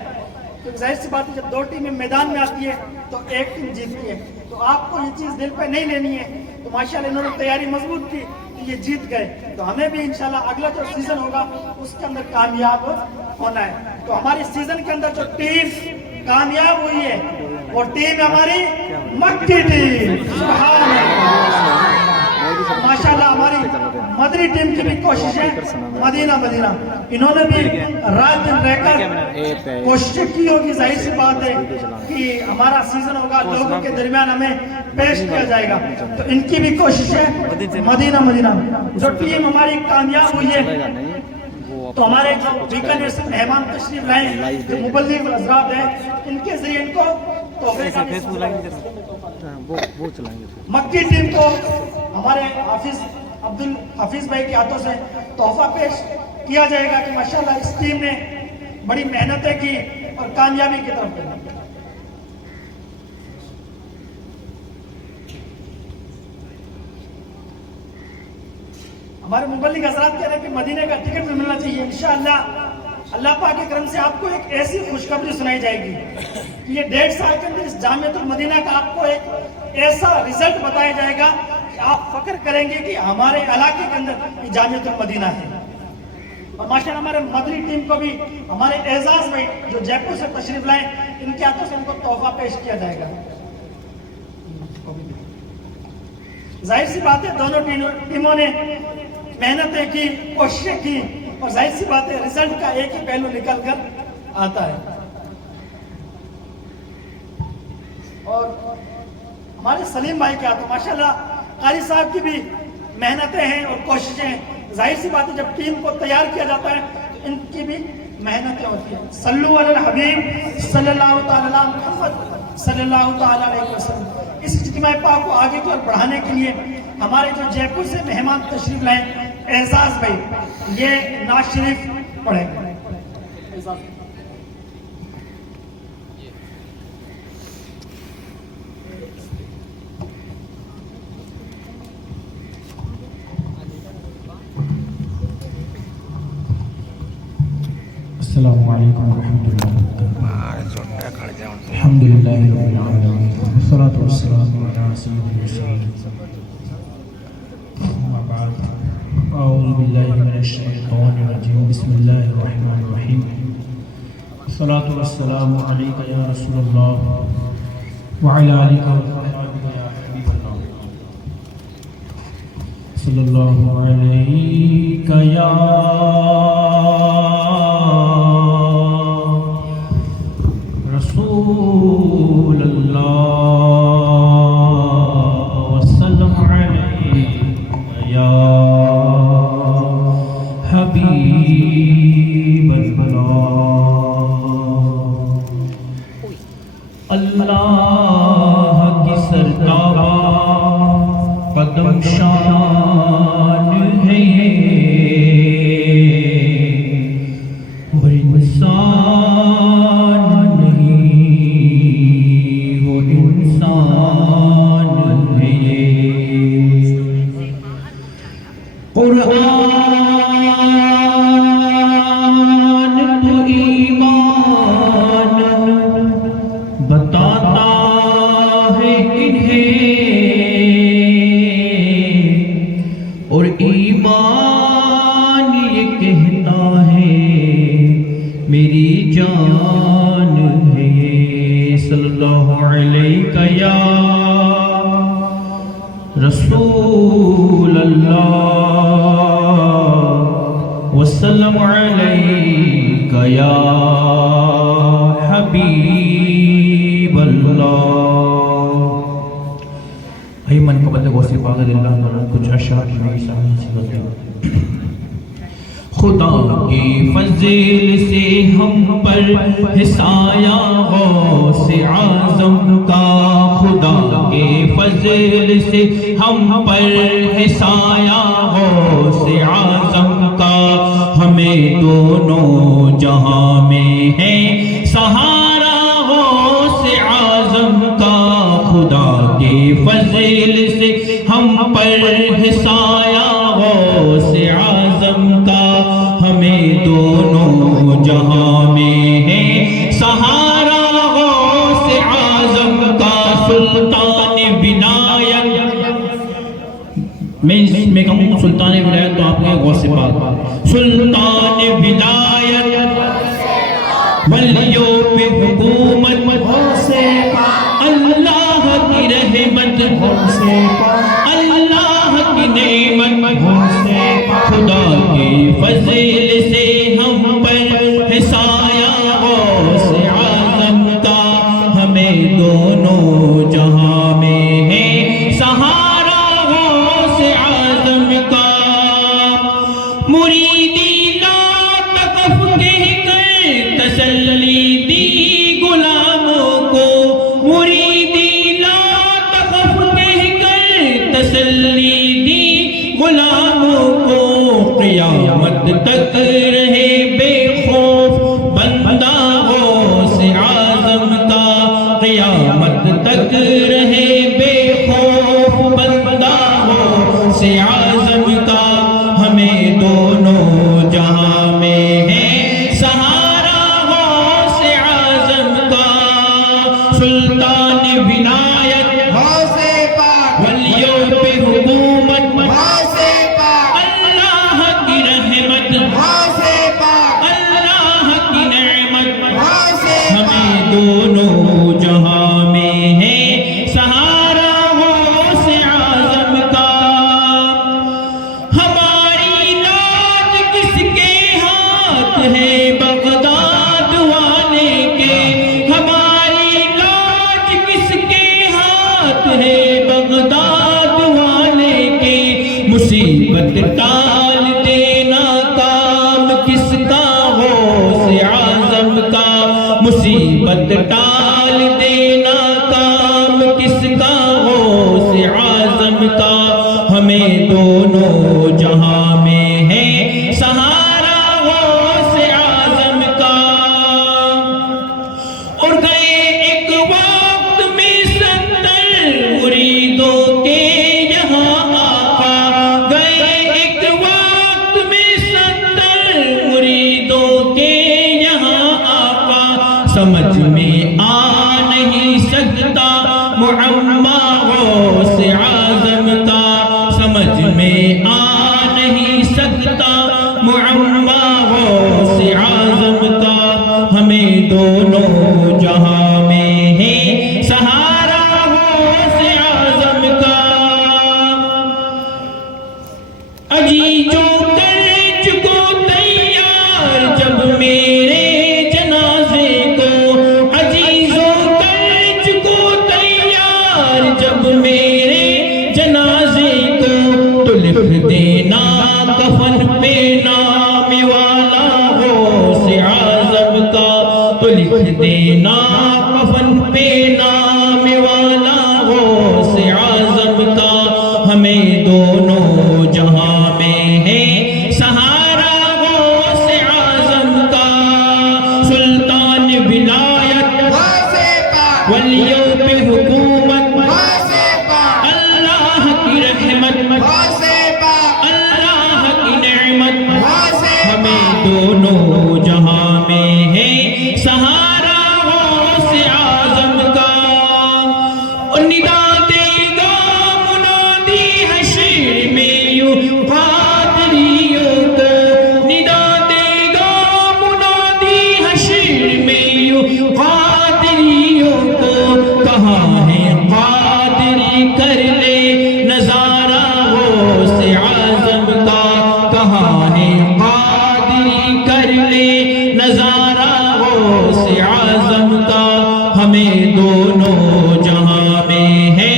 क्योंकि जाहिर सी बात है, जब दो टीमें मैदान में आती है तो एक टीम जीतती है। तो आपको ये चीज़ दिल पे नहीं लेनी है। तो माशाल्लाह इन्होंने तैयारी मजबूत की, ये जीत गए। तो हमें भी इंशाल्लाह अगला जो सीज़न होगा उसके अंदर कामयाब होना है। तो हमारे सीज़न के अंदर जो टीम कामयाब हुई है वो टीम हमारी मक्की टीम। सुभान अल्लाह। माशाल्लाह हमारी मदरी टीम की भी कोशिश है, मदीना इन्होंने भी रात दिन रहकर कोशिश की होगी। जाहिर सी बात है कि हमारा सीजन होगा, लोगों के दरमियान हमें पेश किया जाएगा, तो इनकी भी कोशिश है। मदीना जो टीम हमारी कामयाब हुई है, तो हमारे जो बीकानेर से मेहमान तशरीफ लाए, जो मुबल्लिग हज़रात हैं, इनके जरिए इनको मक्की टीम को हमारे अब्दुल हफीज भाई के हाथों से तोहफा पेश किया जाएगा कि माशाल्लाह इस टीम ने बड़ी मेहनतें की और कामयाबी की तरफ बढ़ी। हमारे मुबल्लिग हज़रात कह रहे हैं कि मदीने का टिकट भी मिलना चाहिए। इंशाअल्लाह अल्लाह पाक के करम से आपको एक ऐसी खुशखबरी सुनाई जाएगी कि ये 1.5 साल के अंदर इस जामियतुल मदीना का आपको एक ऐसा रिजल्ट बताया जाएगा कि आप फख्र करेंगे कि हमारे इलाके के अंदर ये जामियतुल मदीना है। और माशाअल्लाह हमारे मदनी टीम को भी हमारे एजाज भाई जो जयपुर से तशरीफ लाए, इनके हाथों से इनको तोहफा पेश किया जाएगा। जाहिर सी बात है, दोनों टीमों ने मेहनतें की, कोशिशें की, और जाहिर सी बात है रिजल्ट का एक ही पहलू निकल कर आता है। और हमारे सलीम भाई के हाथों माशाल्लाह कारी साहब की भी मेहनतें हैं और कोशिशें हैं। जाहिर सी बात है, जब टीम को तैयार किया जाता है तो इनकी भी मेहनतें होती हैं। सल्लु अलल हबीब सल्लल्लाहु तआला मुहम्मद सल्लल्लाहु तआला अलैहि वसल्लम। इस इज्तिमा पाक को आगे की ओर बढ़ाने के लिए हमारे जो जयपुर से मेहमान तशरीफ लाए एजाज भाई, ये नाज शरीफ पढ़ेंगे। अस्सलामु अलैकुम वरहमतुल्लाहि वबरकातुहू। अल्हम्दुलिल्लाहि रब्बिल आलमीन वस्सलातु वस्सलामु अला सय्यिदिल मुरसलीन। अम्मा बाद, अऊज़ु बिल्लाहि मिनश शैतानिर रजीम। बिस्मिल्लाहिर रहमानिर रहीम। वस्सलातु वस्सलामु अलैका या रसूलल्लाह व अला आलिका व असहाबिका या हबीबल्लाह। सल्लल्लाहु अलैका या रसूल अल्लाह वसल्लम अलैका या हबीब अल्लाह। बुलंद शान है ये, और इंसान नहीं वो इंसान है ये। कुरान तो ईमान बताता है इन्हें, और ईमान ये कहता है मेरी जान है ये। सल्लल्लाहु अलैहि या रसूल अल्लाह वसल्लम अलैका या हबीब अल्लाह। आइए मन को बंदे गौसे पाक दिल्लाह ताला कुछ अशआर की मेरी सामने से बता। खुदा के फज़ल से हम पर है साया गौसे आज़म का, खुदा के फज़ल से हम पर है साया गौसे आज़म का, हमें दोनों जहां में है सहारा गौसे आज़म का। खुदा के फज़ल से हम पर है साया गौसे आज़म का, हमें दोनों जहां में है सहारा गौसे आज़म का। सुल्तान विनायक, मैं कहूँ सुल्तान विलायत तो आपके गौसे पाक। सुल्तान विलायत वलियों पे हुकूमत से अल्लाह की रहमत से, अल्लाह की नेमत से, खुदा के फज़ल से हम पर है साया गौसे आज़म का, हमें दोनों जहां में है सहारा गौसे आज़म का। मुरीदी ला तकफ कह कर तसल्ली दी गुलामों को, मुरीदी ला तकफ कह कर तसल्ली दी गुलामों को, क़यामत तक रहे बेखौफ बंदा गौसे आज़म का, क़यामत तक रहे बेखौफ बंदा गौसे आज़म का, हमें दोनों जहां में है सहारा गौसे आज़म का। सुल्तान विनायत गौसे पाक, वलियों पे हुकूमत गौसे पाक, अल्लाह की रहमत, गौसे पाक, अल्लाह की नेमत, गौसे हमें दोनों जहां में है सहारा गौसे आज़म का। हमारी लाज किसके हाथ है बगदाद वाले के, हमारी लाज किसके हाथ है बगदाद वाले के, मुसीबत टाल देना काम किसका गौसे आज़म का, मुसीबत टाल देना काम किसका गौसे आज़म का, हमें दोनों जहां में है सहारा गौसे आज़म का। और गए एक वक्त में 70 मुरीदों के यहाँ आका, गए एक वक्त में 70 मुरीदों के यहाँ आका, समझ में आ नहीं सकता मुअम्मा गौसे आज़म का, समझ में आ नहीं सकता मुअम्मा गौसे आज़म का, हमें दोनों जहां में है सहारा गौसे आज़म का। अजीजों कर चुको तैयार जब मेरे जनाजे को, अजीजों कर चुको तैयार जब मेरे जनाजे को, तो लिख देना कफन पे नाम वाला गौसे आज़म का, तो लिख देना कफन पे नाम वाला गौसे आज़म का, हमें دونوں جہاں میں ہے سہارا غوث اعظم کا، سلطان ولایت غوث پاک ولیوں پہ حکومت، غوث پاک اللہ کی رحمت، غوث پاک اللہ کی نعمت، غوث ہمیں دونوں جہاں میں ہے سہارا غوث اعظم کا۔ اور ندا دے گا منادی حشر میں یوں قادریوں کو، ندا دے گا منادی حشر میں یوں قادریوں کو، کہاں ہے قادری کر لے نظارہ غوث اعظم کا، کہاں ہے قادری کر لے نظارہ غوث اعظم کا، ہمیں دونوں جہاں میں ہے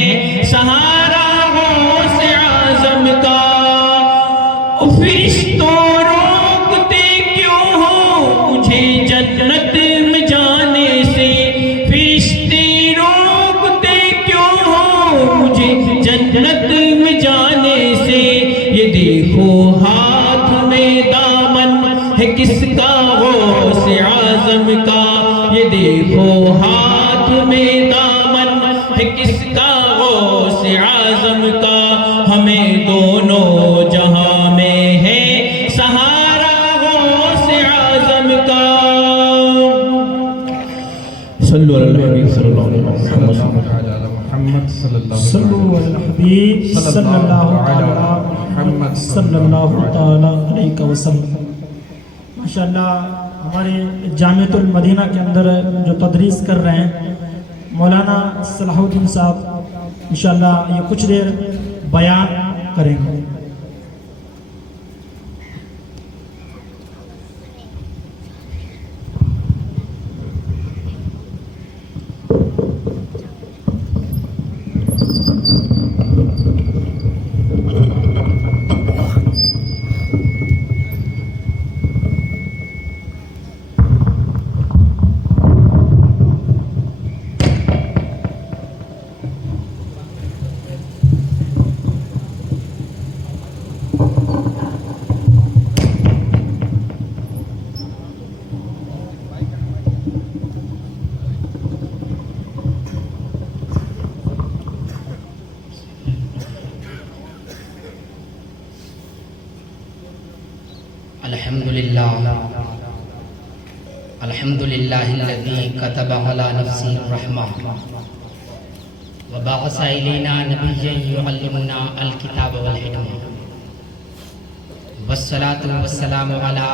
سہارا غوث اعظم کا۔ فرشتوں روکتے کیوں ہو مجھے جنت میں جانے سے، فرشتے روکتے کیوں ہو مجھے جنت میں جانے سے، یہ دیکھو ہاتھ میں دامن ہے کس کا غوث اعظم کا، یہ دیکھو ہاتھ میں دامن ہے کس کا غوث اعظم کا، ہمیں دونوں جہاں میں ہے سہارا غوث اعظم کا۔ صلو علی الحبیب صلی اللہ علیہ وسلم۔ صلو علی الحبیب صلی اللہ تعالی صلی اللہ تعالی علیہ وسلم۔ ماشاءاللہ ہمارے جامعۃ المدینہ کے اندر جو تدریس کر رہے ہیں مولانا صلاح الدین صاحب انشاءاللہ یہ کچھ دیر بیان کریں گے۔ الحمدللہ الذی کتب علی نفسہ الرحمہ وبعث الینا نبیا یعلمنا الکتاب والحکمہ والصلاة والسلام علی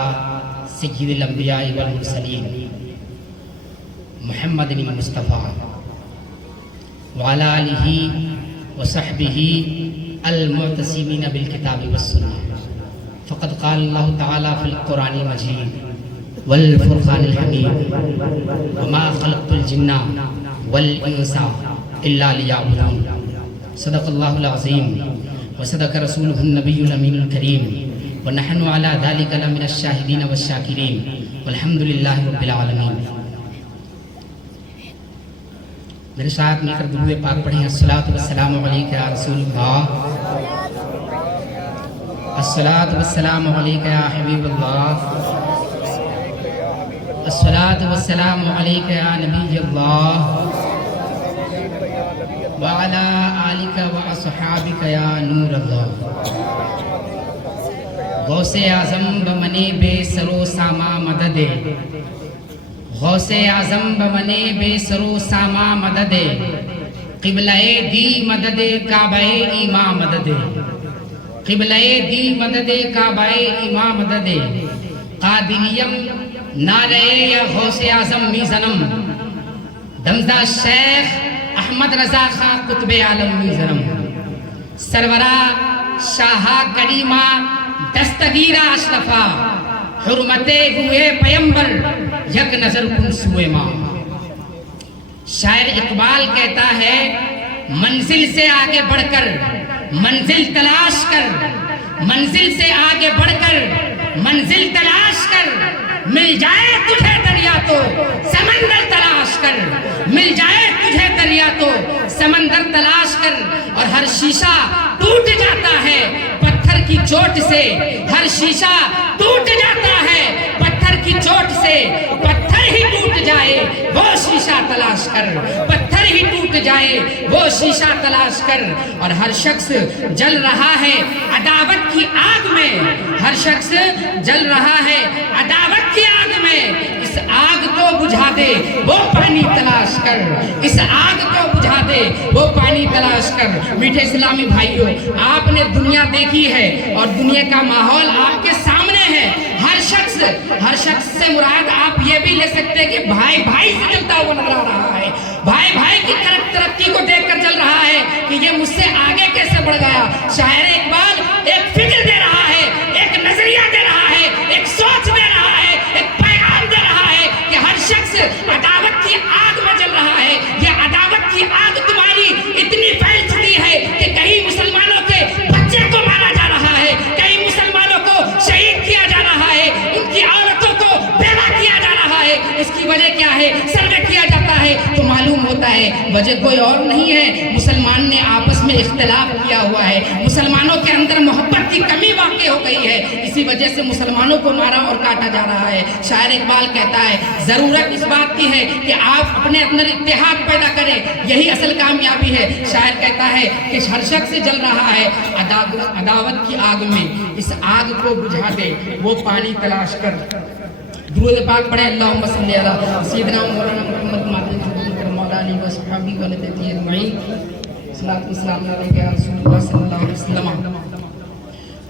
سید الانبیاء والمرسلین محمد المصطفیٰ وعلی آلہ وصحبہ المعتصمین بالکتاب والسنہ۔ فقد قال اللہ تعالی فی القرآن المجید والفرقان الحمید وما خلقت الجن والانس الا لیعبدون۔ صدق اللہ العظیم وصدق رسولہ النبی الامین الکریم ونحن علی ذلک لمن الشاہدین والشاکرین والحمد للہ رب العالمین۔ میرے ساتھ مل کر درود پاک پڑھیں۔ الصلاۃ والسلام علیک یا رسول اللہ، الصلاۃ والسلام علیک یا حبیب اللہ، الصلاۃ والسلام علیک یا نبی اللہ، وعلی آلک واصحابک یا نور اللہ۔ غوث اعظم بمنے بے سرو ساما مدد، غوث اعظم بمنے بے سرو ساما مدد، قبلہ دی مدد کعبہ ایماں مدد، قبلہ دی مدد کعبہ ایماں مدد، قادریم نعرہ یا غوث اعظم میزنم، دمزدہ شیخ احمد رضا خان قطب عالم میزنم، سرورہ شاہا کریمہ دستگیرہ اشرفہ، حرمتے ہوئے پیمبر یک نظر کن سوئے ماں۔ شاعر اقبال کہتا ہے منزل سے آگے بڑھ کر منزل تلاش کر، منزل سے آگے بڑھ کر منزل تلاش کر، مل جائے تجھے دریا تو سمندر تلاش کر، مل جائے تجھے دریا تو سمندر تلاش کر، اور ہر شیشہ टूट जाता है पत्थर की चोट से, हर शीशा टूट जाता है पत्थर की चोट से, पत्थर ही टूट जाए वो शीशा तलाश कर, पत्थर ही टूट जाए वो शीशा तलाश कर। और हर शख्स जल रहा है अदावत की आग में, हर शख्स जल रहा है अदावत की आग में, इस आग को बुझा दे वो पानी तलाश कर, इस आग को बुझा दे वो पानी तलाश कर। मीठे इस्लामी भाइयों, आपने दुनिया देखी है और दुनिया का माहौल आपके सामने है। हर शख्स से मुराद आप ये भी ले सकते हैं कि भाई भाई से चलता हुआ नजर आ रहा है, भाई भाई की तरक्की को देखकर चल रहा है कि ये मुझसे आगे कैसे बढ़ गया। शायर इकबाल एक फिक्र दे रहा है, एक नजरिया दे रहा है, एक सोच दे रहा है, एक पैगाम दे रहा है कि हर शख्स अदावत की आग में जल रहा है। ये अदावत की आग तुम्हारी इतनी फैल चुकी है कि कहीं मुसलमानों के बच्चे को मारा जा रहा है, कहीं मुसलमानों को शहीद किया जा रहा है, उनकी औरतों को बेवा किया जा रहा है। इसकी वजह क्या है? सर्वे किया जाता है तो मालूम होता है वजह कोई और नहीं है, मुसलमान ने आपस में इख्तिलाफ किया हुआ है, मुसलमानों के अंदर मोहब्बत की कमी वाक़ई हो गई है, इसी वजह से मुसलमानों को मारा और काटा जा रहा है। शायर इकबाल कहता है जरूरत इस बात की है कि आप अपने अंदर इत्तेहाद पैदा करें, यही असल कामयाबी है। शायर कहता है कि हर शख्स जल रहा है अदावत की आग में, इस आग को बुझा दे वो पानी तलाश कर। दुरूद पाक पढ़े अल्लाहुम्मा सल्ली अला सय्यिदिना मौलाना मुहम्मद मौलानी व सहाबी व लदती अजमईन सल्लल्लाहु अलैहि वसल्लम।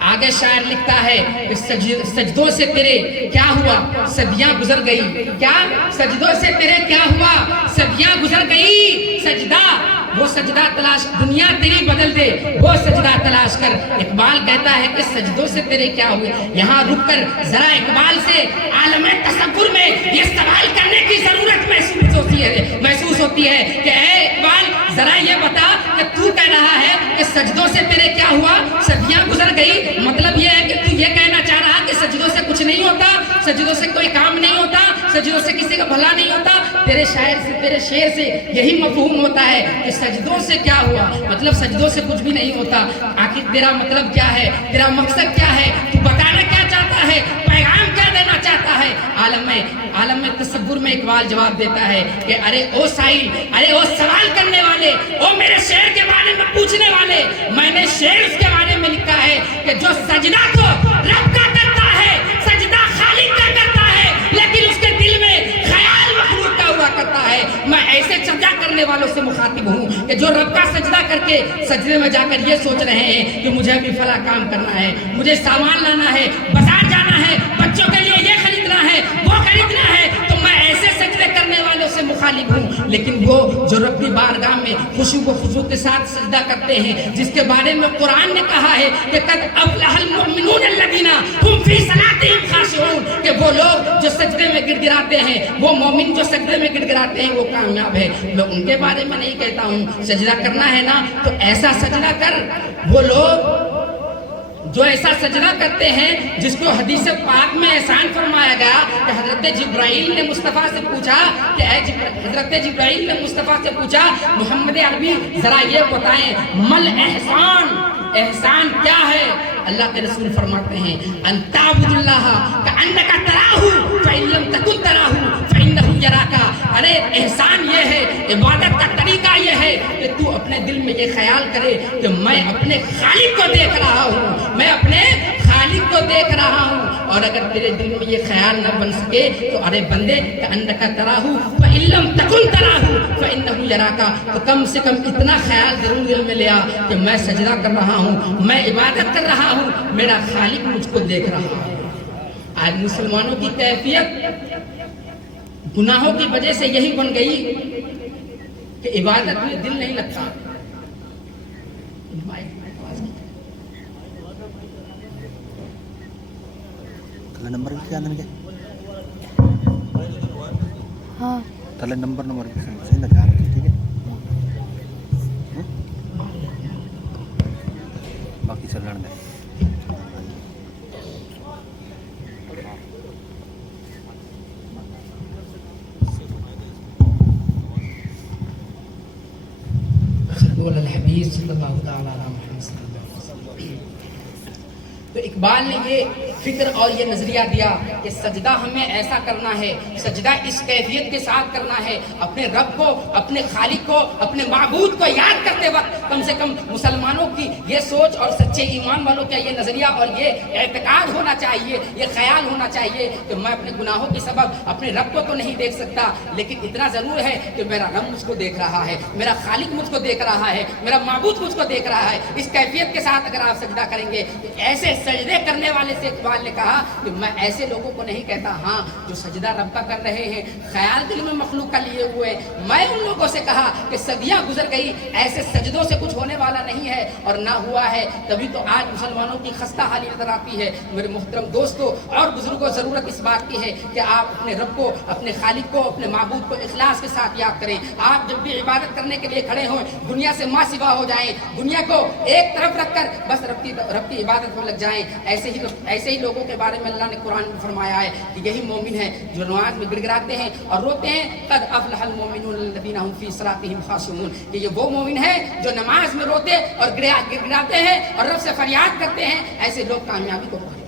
आगे शायर लिखता है सजदों से तेरे क्या हुआ सदियां गुजर गई, क्या सजदों से तेरे क्या हुआ सदियां गुजर गई, सजदा वो सजदा तलाश, दुनिया तेरी बदल दे वो सजदा तलाश कर। इकबाल कहता है कि सजदों से तेरे क्या हुए। यहाँ रुक कर जरा इकबाल से आलम तसव्वुर में ये सवाल करने की जरूरत महसूस होती है कि ऐ इकबाल जरा ये बता कि तू कह रहा है कि सजदों से तेरे क्या हुआ सदियां गुजर गई, मतलब ये है कि तू ये कहना चाह रहा कि सजदों से कुछ नहीं होता, सजदों से कोई काम नहीं होता, सजदों से किसी का भला नहीं होता। तेरे शायर से, तेरे शेर से यही मफहूम होता है कि सजदों से क्या हुआ, मतलब सजदों से कुछ भी नहीं होता। आखिर तेरा मतलब क्या है, तेरा मकसद क्या है, तू बताना क्या चाहता है, पैगाम क्या देना चाहता है। आलम में तसव्वुर में इकबाल जवाब देता है कि अरे ओ साइल, अरे ओ सवाल करने वाले, ओ मेरे शेर के बारे में पूछने वाले, मैंने शेर उसके बारे में लिखा है कि जो सजदा तो रब का करता है, सजदा खालिक का करता है, लेकिन उसके दिल में ख्याल मखलूक का हुआ करता है। मैं ऐसे सजदा करने वालों से मुखातिब हूँ कि जो रब का सजदा करके सजदे में जाकर ये सोच रहे हैं कि मुझे भी फला काम करना है, मुझे सामान लाना है, बाजार जाना है, बच्चों के लिए ये खरीदना है, वो खरीदना है, तो मैं ऐसे सजदे करने वालों से मुखालिफ हूँ। लेकिन वो जो रब की बारगाह में खुशू व खुशू के साथ सजदा करते हैं, जिसके बारे में कुरान ने कहा है कि कद अफ़लहल मुमिनून अल्लज़ीना हुम फी सलातिहिम खाशिऊन, कि वो लोग जो सजदे में गिड़गिड़ाते हैं, वो मोमिन जो सजदे में गिड़गिड़ाते हैं वो कामयाब है। मैं उनके बारे में नहीं कहता हूँ, सजदा करना है ना तो ऐसा सजदा कर। वो लोग जो ऐसा सजदा करते हैं जिसको हदीस पाक में एहसान फरमाया गया कि हजरत जिब्राइल ने मुस्तफ़ा से पूछा कि हजरत जिब्राइल ने मुस्तफ़ा से पूछा मोहम्मद अरबी जरा ये बताएं मल एहसान, एहसान क्या है। अल्लाह के रसूल फरमाते हैं अंताबुदुल्लाह कअन्नका तराहू फ़इन लम तकुन तराहू फ़इन्नहु यराका। अरे एहसान ये है, इबादत का तरीका ये है कि तू अपने दिल में ये ख्याल करे कि मैं अपने खालिक को देख रहा हूँ, मैं अपने खालिक को देख रहा हूँ। और अगर तेरे दिल में ये ख्याल न बन सके तो अरे बंदे कअन्नका तराहू फ़इन लम तकुन तराहू फ़इन्नहु यराका, तो कम से कम इतना ख्याल जरूर दिल में ले आ कि मैं सजदा कर रहा हूँ, मैं इबादत कर रहा हूँ, मेरा खालिक मुझको देख रहा है। आज मुसलमानों की कैफियत गुनाहों की वजह से यही बन गई कि इबादत में दिल नहीं लगता। नंबर क्या ನನಗೆ हाँ तले नंबर सही लगा ठीक है बाकी चलने दे। हबीब सल्लल्लाहु अलैहि वसल्लम। تو اقبال نے یہ فکر اور یہ نظریہ دیا کہ سجدہ ہمیں ایسا کرنا ہے، سجدہ اس کیفیت کے ساتھ کرنا ہے، اپنے رب کو، اپنے خالق کو، اپنے معبود کو یاد کرتے وقت کم سے کم مسلمانوں کی یہ سوچ اور سچے ایمان والوں کا یہ نظریہ اور یہ اعتقاد ہونا چاہیے، یہ خیال ہونا چاہیے کہ میں اپنے گناہوں کے سبب اپنے رب کو تو نہیں دیکھ سکتا، لیکن اتنا ضرور ہے کہ میرا رب مجھ کو دیکھ رہا ہے، میرا خالق مجھ کو دیکھ رہا ہے، میرا معبود مجھ کو دیکھ رہا ہے۔ اس کیفیت کے ساتھ اگر آپ سجدہ کریں گے تو ایسے سجدے کرنے والے سے اقبال نے کہا کہ میں ایسے لوگوں کو نہیں کہتا ہاں جو سجدہ رب کا کر رہے ہیں، خیال دل میں مخلوق کا لیے ہوئے، میں ان لوگوں سے کہا کہ صدیاں گزر گئی، ایسے سجدوں سے کچھ ہونے والا نہیں ہے اور نہ ہوا ہے، تبھی تو آج مسلمانوں کی خستہ حالی نظر آتی ہے۔ میرے محترم دوستو اور بزرگوں، ضرورت اس بات کی ہے کہ آپ اپنے رب کو، اپنے خالق کو، اپنے معبود کو اخلاص کے ساتھ یاد کریں۔ آپ جب بھی عبادت کرنے کے لیے کھڑے ہوں دنیا سے ماں سوا ہو جائیں، دنیا کو ایک طرف رکھ کر بس رب کی عبادت میں لگ جائیں۔ ایسے ہی لوگوں کے بارے میں اللہ نے قرآن میں فرمایا ہے کہ یہی مومن ہیں جو نماز میں گڑ گڑاتے ہیں اور روتے ہیں، قد افلح المؤمنون الذین هم فی صلاتهم خاشعون، کہ یہ وہ مومن ہیں جو نماز میں روتے اور گڑ گڑاتے ہیں اور رب سے فریاد کرتے ہیں، ایسے لوگ کامیابی کو پائیں۔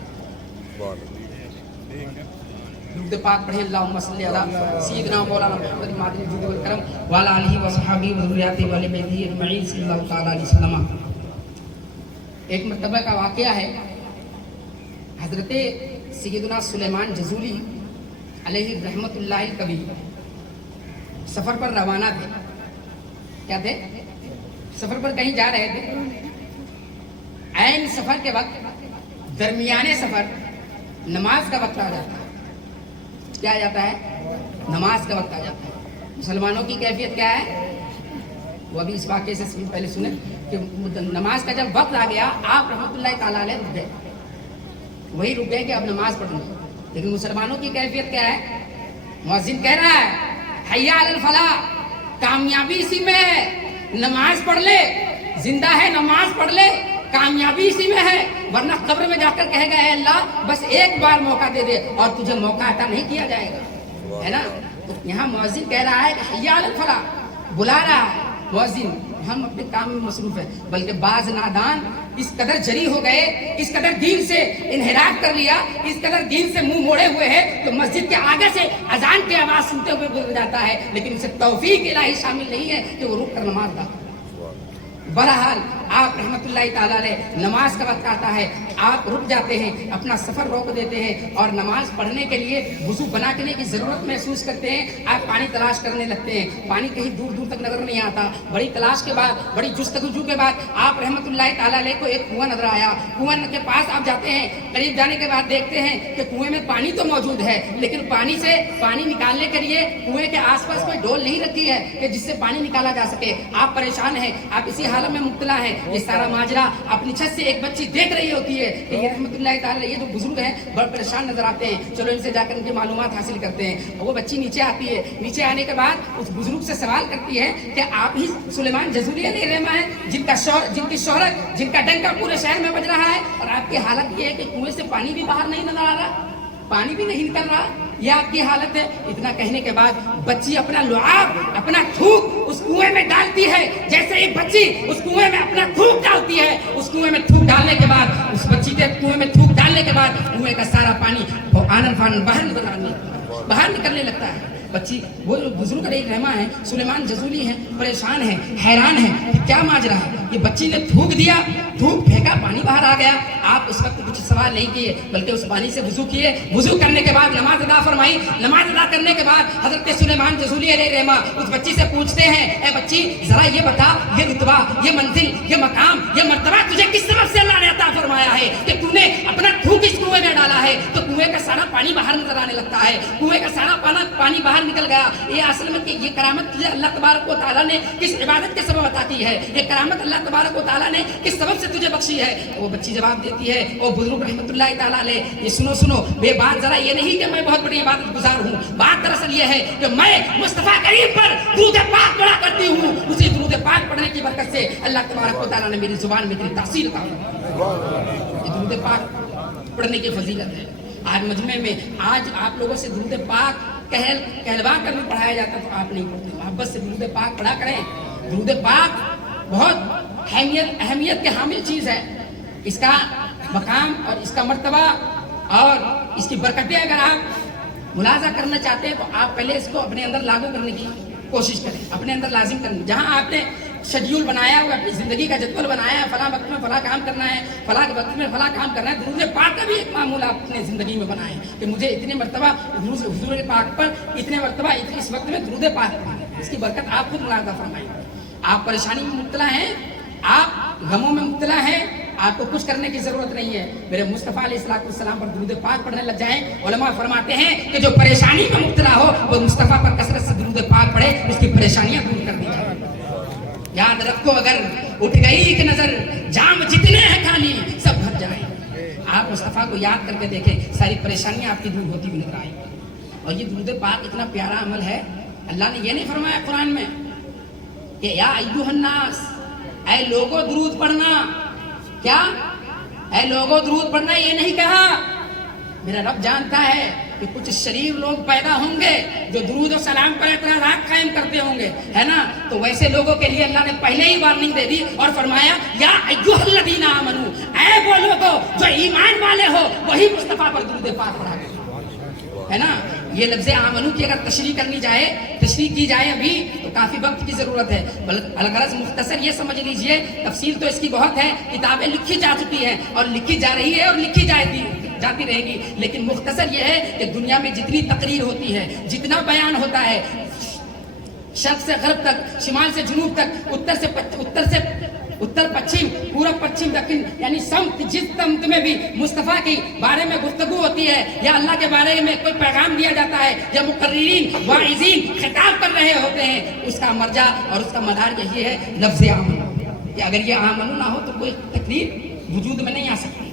درود پاک پڑھیں، اللہم صلی علی سیدنا مولانا محمد معدن الجود والکرم وعلی آلہ وصحبہ وذریاتہ وآل بیتہ اجمعین صلی اللہ تعالی علیہ وسلم۔ ایک مرتبہ کا واقعہ ہے، حضرت سیدنا سلیمان جزولی علیہ رحمت اللہ الکبی سفر پر روانہ تھے۔ کیا تھے؟ سفر پر کہیں جا رہے تھے۔ عین سفر کے وقت، درمیانے سفر، نماز کا وقت آ جاتا ہے۔ کیا آ جاتا ہے؟ نماز کا وقت آ جاتا ہے۔ مسلمانوں کی کیفیت کیا ہے؟ وہ ابھی اس واقعے سے پہلے سنیں کہ نماز کا جب وقت آ گیا آپ رحمۃ اللہ تعالیٰ علیہ رک گئے، وہی رک گئے کہ اب نماز پڑھنی۔ لیکن مسلمانوں کی کیفیت کیا ہے؟ مؤذن کہہ رہا ہے حی علی الفلاح، کامیابی اسی میں ہے، نماز پڑھ لے، زندہ ہے نماز پڑھ لے، کامیابی اسی میں ہے، ورنہ قبر میں جا کر کہے گا اے اللہ بس ایک بار موقع دے دے اور تجھے موقع عطا نہیں کیا جائے گا، ہے نا؟ تو یہاں مؤذن کہہ رہا ہے کہ حی علی الفلاح، بلا رہا ہے مؤذن، ہم اپنے کام میں مصروف ہیں، بلکہ بعض نادان اس قدر جری ہو گئے، اس قدر دین سے انحراف کر لیا، اس قدر دین سے منہ موڑے ہوئے ہیں تو مسجد کے آگے سے اذان کی آواز سنتے ہوئے گزر جاتا ہے، لیکن اسے توفیق الہی شامل نہیں ہے کہ وہ رک کر نماز ادا۔ بہرحال آپ رحمت اللہ تعالیٰ علیہ نماز کا وقت آتا ہے، آپ رک جاتے ہیں، اپنا سفر روک دیتے ہیں اور نماز پڑھنے کے لیے وضو بنا کے لیے کی ضرورت محسوس کرتے ہیں۔ آپ پانی تلاش کرنے لگتے ہیں، پانی کہیں دور دور تک نظر نہیں آتا۔ بڑی تلاش کے بعد، بڑی جستجو کے بعد آپ رحمت اللہ تعالیٰ علیہ کو ایک کنواں نظر آیا۔ کنواں کے پاس آپ جاتے ہیں، قریب جانے کے بعد دیکھتے ہیں کہ کنویں میں پانی تو موجود ہے، لیکن پانی نکالنے کے لیے کنویں کے آس پاس کوئی ڈول نہیں رکھی ہے کہ جس سے پانی نکالا جا سکے۔ آپ پریشان ہیں، آپ اسی حالت میں مبتلا ہیں۔ یہ سارا ماجرا اپنی چھت سے ایک بچی دیکھ رہی ہوتی ہے کہ یہ رحمت اللہ تعالیٰ یہ جو بزرگ ہیں بڑے پریشان نظر آتے ہیں، چلو ان سے جا کر ان کی معلومات حاصل کرتے ہیں۔ اور وہ بچی نیچے آتی ہے، نیچے آنے کے بعد اس بزرگ سے سوال کرتی ہے کہ آپ ہی سلیمان جزولی علیہ الرحمہ ہیں جن کی شہرت، جن کا ڈنکا پورے شہر میں بج رہا ہے، اور آپ کی حالت یہ ہے کہ کنویں سے پانی بھی باہر نہیں نظر آ رہا، پانی بھی نہیں نکل رہا، یہ آپ کی حالت ہے۔ اتنا کہنے کے بعد بچی اپنا لعاب، اپنا تھوک اس کنویں میں ڈالتی ہے۔ جیسے ہی بچی اس کنویں میں اپنا تھوک ڈالتی ہے، اس کنویں میں تھوک ڈالنے کے بعد، اس بچی کے کنویں میں تھوک ڈالنے کے بعد کنویں کا سارا پانی آنن فانن باہر نکلنے لگتا ہے۔ بچی وہ جو بزرگ علیہ الرحمہ ہیں سلیمان جزولی ہیں، پریشان ہیں، حیران ہیں کہ کیا ماجرا ہے۔ یہ بچی نے تھوک دیا، تھوک پھینکا، پانی باہر آ گیا۔ آپ اس وقت کچھ سوال نہیں کیے بلکہ اس پانی سے وضو کیے، وضو کرنے کے بعد نماز ادا فرمائی۔ نماز ادا کرنے کے بعد حضرت سلیمان جزولی علیہ الرحمہ اس بچی سے پوچھتے ہیں اے بچی ذرا یہ بتا، یہ رتبہ، یہ منزل، یہ مقام، یہ مرتبہ تجھے کس سبب سے اللہ نے عطا فرمایا ہے کہ تو نے اپنا تھوک اس کنویں میں ڈالا ہے تو کنویں کا سارا پانی باہر نظر آنے لگتا ہے، کنویں کا سارا پانی باہر نکل گیا۔ یہ اصل میں کہ یہ کرامت تجھے اللہ تبارک و تعالیٰ نے کس عبادت کے سبب عطا کی ہے، یہ کرامت اللہ تبارک و تعالیٰ نے کس سبب سے تجھے بخشی ہے۔ وہ بچی جواب دیتی ہے، او بزرگ رحمت اللہ تعالیٰ علیہ یہ سنو یہ بات ذرا یہ نہیں کہ میں بہت بڑی عبادت گزار ہوں، بات دراصل یہ ہے کہ میں مصطفیٰ کریم پر درود پاک پڑھا کرتی ہوں، اسی درود پاک پڑھنے کی برکت سے اللہ تبارک و تعالیٰ نے میری زبان میں اتنی تاثیر عطا فرمائی۔ یہ درود پاک پڑھنے کی فضیلت ہے۔ آج مجمع میں آج آپ لوگوں سے درود پاک کہلوا کر بھی پڑھایا جاتا تو آپ نہیں پڑھتے، محبت سے درود پاک پڑھا کریں۔ درود پاک بہت اہمیت کے حامل چیز ہے، اس کا मकाम और इसका मर्तबा और इसकी बरकतें अगर आप मुलाजा करना चाहते हैं तो आप पहले इसको अपने अंदर लागू करने की कोशिश करें, अपने अंदर लाजिम करने। जहाँ आपने शेड्यूल बनाया हुआ, अपनी जिंदगी का जदवल बनाया है, फला वक्त में फला काम करना है, फला वक्त में फला काम करना है, दुरूद पाक का भी एक मामूल आप अपने जिंदगी में बनाए कि मुझे इतने मरतबा हुजूर पाक पर इतने मरतबा इस वक्त में दुरूद पाक पढ़ना है। इसकी बरकत आप खुद मुलाजा फरमाएं। आप परेशानी में मुब्तला हैं, आप गमों में मुब्तला हैं, आपको कुछ करने की जरूरत नहीं है, मेरे मुस्तफ़ा अलैहिस्सलाम पर दुरूद पाक पढ़ने लग जाएं। उलमा फरमाते हैं कि जो परेशानी में मुब्तला हो वो मुस्तफ़ा पर कसरत से दुरूद पाक पढ़े, उसकी परेशानियां दूर कर दी जाए। याद रखो, अगर उठ गई कि नजर जाम जितने हैं खाली सब भर जाए। आप मुस्तफ़ा को याद करके देखें, सारी परेशानियां आपकी दूर होती हुई नजर आएंगी। और ये दुरूद पाक इतना प्यारा अमल है, अल्लाह ने ये नहीं फरमाया कुरान में कि या अय्युहन्नास, ऐ लोगों दुरूद पढ़ना। क्या ऐ लोगों दुरूद पढ़ना ये नहीं कहा। मेरा रब जानता है कि कुछ शरीफ लोग पैदा होंगे जो दुरूद और सलाम पर एतराज़ात कायम करते होंगे, है ना। तो वैसे लोगों के लिए अल्लाह ने पहले ही वार्निंग दे दी और फरमाया या अय्युहल्लज़ीना आमनू, ऐ वो लोगो जो ईमान वाले हो वही मुस्तफ़ा पर दुरूद पाक पढ़ा करो, है ना। ये लफ्ज़ आमनू की अगर तशरीह की जाए अभी तो काफी वक्त की जरूरत है। अलगरज मुख्तसर ये समझ लीजिए, तफसील तो इसकी बहुत है, किताबें लिखी जा चुकी हैं और लिखी जा रही है और लिखी जाती रहेगी, लेकिन मुख्तसर ये है कि दुनिया में जितनी तकरीर होती है, जितना बयान होता है, शर्क से गरब तक, शिमाल से जुनूब तक, उत्तर पश्चिम, पूर्व पश्चिम दक्षिण, यानी समत जिस तमत में भी मुस्तफ़ा के बारे में गुफ्तगू होती है या अल्लाह के बारे में कोई पैगाम दिया जाता है या मुकर्रिरीन वाइज़ीन खिताब कर रहे होते हैं, उसका मर्जा और उसका मदार यही है लफ्ज़ आमनू। कि अगर ये आमनू ना हो तो कोई तकरीर वजूद में नहीं आ सकती।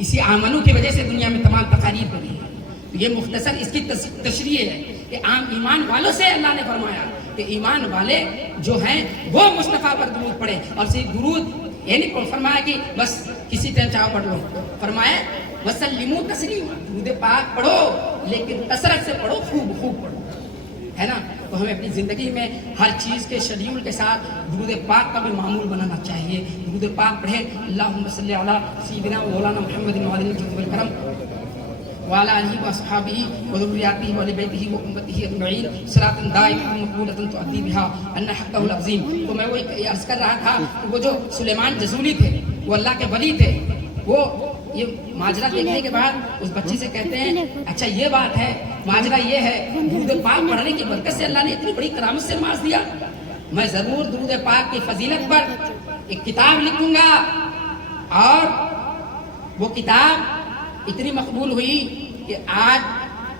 इसी आमनू की वजह से दुनिया में तमाम तकारीर बनी है। तो ये मुख्तसर इसकी तशरीह है कि आम ईमान वालों से अल्लाह ने फरमाया कि ईमान वाले जो हैं वो मुस्तफ़ा पर दुरूद पढ़े। और सिर्फ दुरूद ये नहीं फरमाया कि बस किसी तरह चाहो पढ़ लो, फरमाया वसल्लिमू तस्लीमा, दुरूद पाक पढ़ो लेकिन कसरत से पढ़ो, खूब पढ़ो, है ना। तो हमें अपनी ज़िंदगी में हर चीज़ के शेड्यूल के साथ दुरूद पाक का भी मामूल बनाना चाहिए। दुरूद पाक पढ़े। अल्लाहुम्मा सल्ली अला सय्यिदिना व मौलाना मुहम्मदिन व अलिहि वल करम व अला आलिहि व अस्हाबिही व ज़ुर्रिय्यतिही व अहले बैतिही व उम्मतिही अजमईन सलातन दाइमतन मक़बूलतन तुअद्दी बिहा अन्ना हक़्क़हुल अज़ीम। तो मैं वो अर्ज़ कर रहा था कि वो जो सुलेमान जज़ूली थे, वो अल्लाह के वली थे, वो ये माजरा देखने के बाद उस बच्चे से कहते हैं अच्छा ये बात है, माजरा ये है, दुरूद पाक पढ़ने की बरकत से अल्लाह ने इतनी बड़ी करामत से नवाज दिया। मैं जरूर दुरूद पाक की फजीलत पर एक किताब लिखूंगा और वो किताब इतनी मकबूल हुई कि आज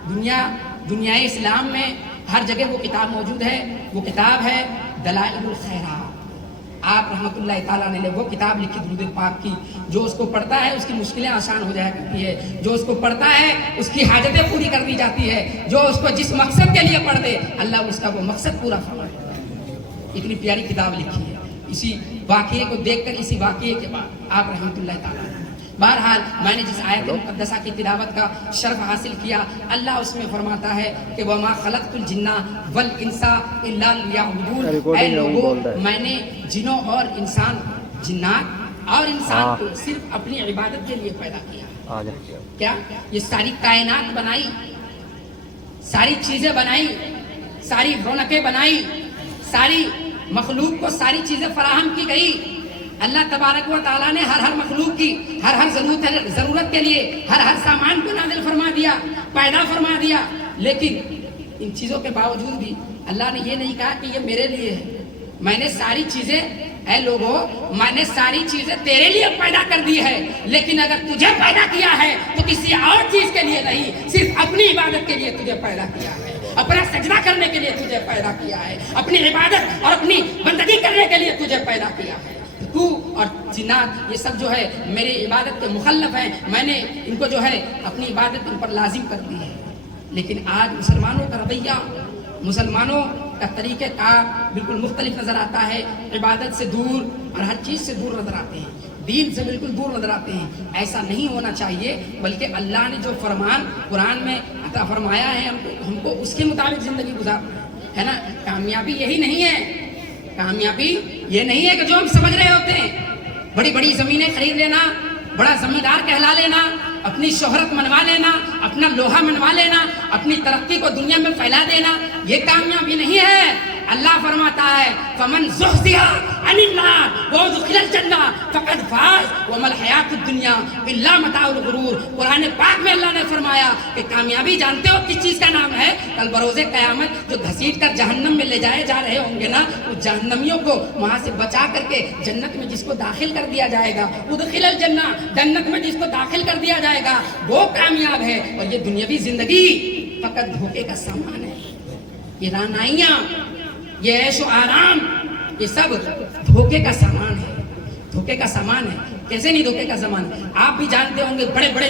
दुनिया इस्लाम में हर जगह वो किताब मौजूद है। वो किताब है दलाइलुल खैरात। आप रहमतुल्लाह ताला ने वो किताब लिखी दुरूद पाक की, जो उसको पढ़ता है उसकी मुश्किलें आसान हो जाया करती है, जो उसको पढ़ता है उसकी हाजतें पूरी कर दी जाती है, जो उसको जिस मकसद के लिए पढ़ दे अल्लाह उसका वो मकसद पूरा फरमा देता है। इतनी प्यारी किताब लिखी है। इसी वाक़ये को देखकर, इसी वाक़ये के बाद आप रहमतुल्लाह ताला, बहरहाल मैंने जिस आयत मुक़द्दसा की तिलावत का शर्फ हासिल किया, अल्लाह उसमें फरमाता है कि वमा खलक़तुल जिन्ना वल इंसा इल्ला लियअबुदून। ऐ लोगों, मैंने जिनों और जिन्नात और इंसान को सिर्फ अपनी इबादत के लिए पैदा किया। क्या ये सारी कायनात बनाई, सारी चीजें बनाई, सारी रौनकें बनाई, सारी मखलूक को सारी चीजें फराहम की गई। अल्लाह तबारक व तआला ने हर मखलूक की हर जरूरत के लिए हर सामान को नाज़िल फरमा दिया, पैदा फरमा दिया। लेकिन इन चीजों के बावजूद भी अल्लाह ने ये नहीं कहा कि ये मेरे लिए है। मैंने सारी चीजें, ऐ लोगों, मैंने सारी चीजें तेरे लिए पैदा कर दी है, लेकिन अगर तुझे पैदा किया है तो किसी और चीज के लिए नहीं, सिर्फ अपनी इबादत के लिए तुझे पैदा किया है, अपना सजदा करने के लिए तुझे पैदा किया है, अपनी इबादत और अपनी बंदगी करने के लिए तुझे पैदा किया है। तू और जिन्नात ये सब जो है मेरी इबादत के मुखल्लफ हैं, मैंने इनको जो है अपनी इबादत इन पर लाजिम कर दी है। लेकिन आज मुसलमानों का रवैया, मुसलमानों का तरीक़ेकार बिल्कुल मुख्तलिफ नज़र आता है। इबादत से दूर और हर चीज़ से दूर नज़र आते हैं, दीन से बिल्कुल दूर नज़र आते हैं। ऐसा नहीं होना चाहिए, बल्कि अल्लाह ने जो फरमान कुरान में अता फरमाया है हमको उसके मुताबिक ज़िंदगी गुजारना है ना। कामयाबी यही नहीं है, कामयाबी ये नहीं है कि जो हम समझ रहे होते हैं, बड़ी बड़ी ज़मीनें खरीद लेना, बड़ा जमींदार कहला लेना, अपनी शोहरत मनवा लेना, अपना लोहा मनवा लेना, अपनी तरक्की को दुनिया में फैला देना, ये कामयाबी नहीं है। अल्लाह फरमाता है फमन ज़ुहज़िहा अनिन नार व उदखिलल जन्ना फ़क़द फ़ाज़ व मल हयातुद दुनिया इल्ला मताउल गुरूर। कुरान पाक में अल्लाह ने फरमाया कि कामयाबी जानते हो किस चीज़ का नाम है? कल बरोज़े क़यामत जो घसीट कर जहन्नम में ले जाए जा रहे होंगे ना, उस जहन्नमियों को वहाँ से बचा करके जन्नत में जिसको दाखिल कर दिया जाएगा, उदखिलल जन्ना, जन्नत में जिसको दाखिल कर दिया जाएगा, वो कामयाब है। और ये दुनियावी जिंदगी फ़कत धोखे का सामान है। ये रानाइयाँ, ये ऐशो आराम, ये सब धोखे का सामान है, धोखे का सामान है। कैसे नहीं धोखे का सामान है? आप भी जानते होंगे बड़े बड़े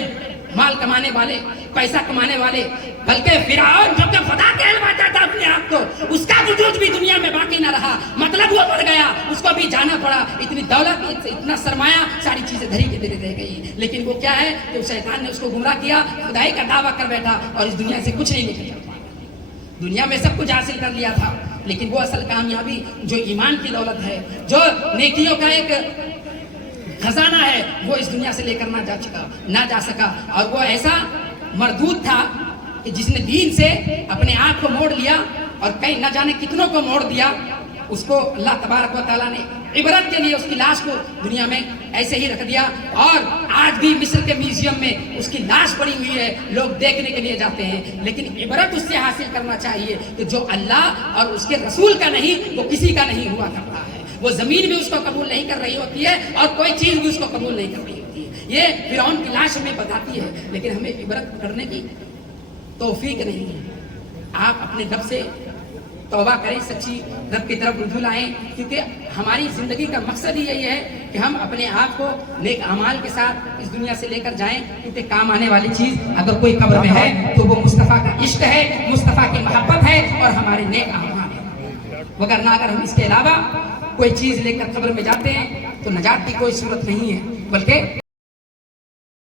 माल कमाने वाले, पैसा कमाने वाले, बल्कि फिरौन जो कि खुदा कहलवाता था अपने आप को, उसका वजूद भी दुनिया में बाकी ना रहा, मतलब वो मर गया, उसको भी जाना पड़ा। इतनी दौलत, इतना सरमाया, सारी चीजें धरी के धरे रह गई। लेकिन वो क्या है कि शैतान ने उसको गुमराह किया, खुदाई का दावा कर बैठा और इस दुनिया से कुछ नहीं लेकर जा पाया। दुनिया में सब कुछ हासिल कर लिया था, लेकिन वो असल कामयाबी जो ईमान की दौलत है, जो नेकियों का एक खजाना है, वो इस दुनिया से लेकर ना जा सका। और वो ऐसा मरदूद था कि जिसने दीन से अपने आप को मोड़ लिया और कहीं न जाने कितनों को मोड़ दिया। उसको अल्लाह तबारक व तआला ने इबरत के लिए उसकी लाश को दुनिया में ऐसे ही रख दिया। और आज भी मिस्र के म्यूजियम में उसकी लाश पड़ी हुई है, लोग देखने के लिए जाते हैं। लेकिन इबरत उससे हासिल करना चाहिए कि जो अल्लाह और उसके रसूल का नहीं, वो किसी का नहीं हुआ करता है। वो जमीन भी उसको कबूल नहीं कर रही होती है और कोई चीज भी उसको कबूल नहीं कर रही होती है। ये फिरौन की लाश हमें बताती है, लेकिन हमें इबरत करने की तौफीक नहीं है। आप अपने रब से तौबा करें, सच्ची रब की तरफ रुजू लाएं, क्योंकि हमारी जिंदगी का मकसद ही यही है कि हम अपने आप को नेक अमाल के साथ इस दुनिया से लेकर जाएं। क्योंकि काम आने वाली चीज अगर कोई कब्र में है तो वो मुस्तफ़ा का इश्क है, मुस्तफ़ा की मोहब्बत है और हमारे नेक अमाल है। वगरना अगर हम इसके अलावा कोई चीज लेकर कब्र में जाते हैं तो नजात की कोई सूरत नहीं है, बल्कि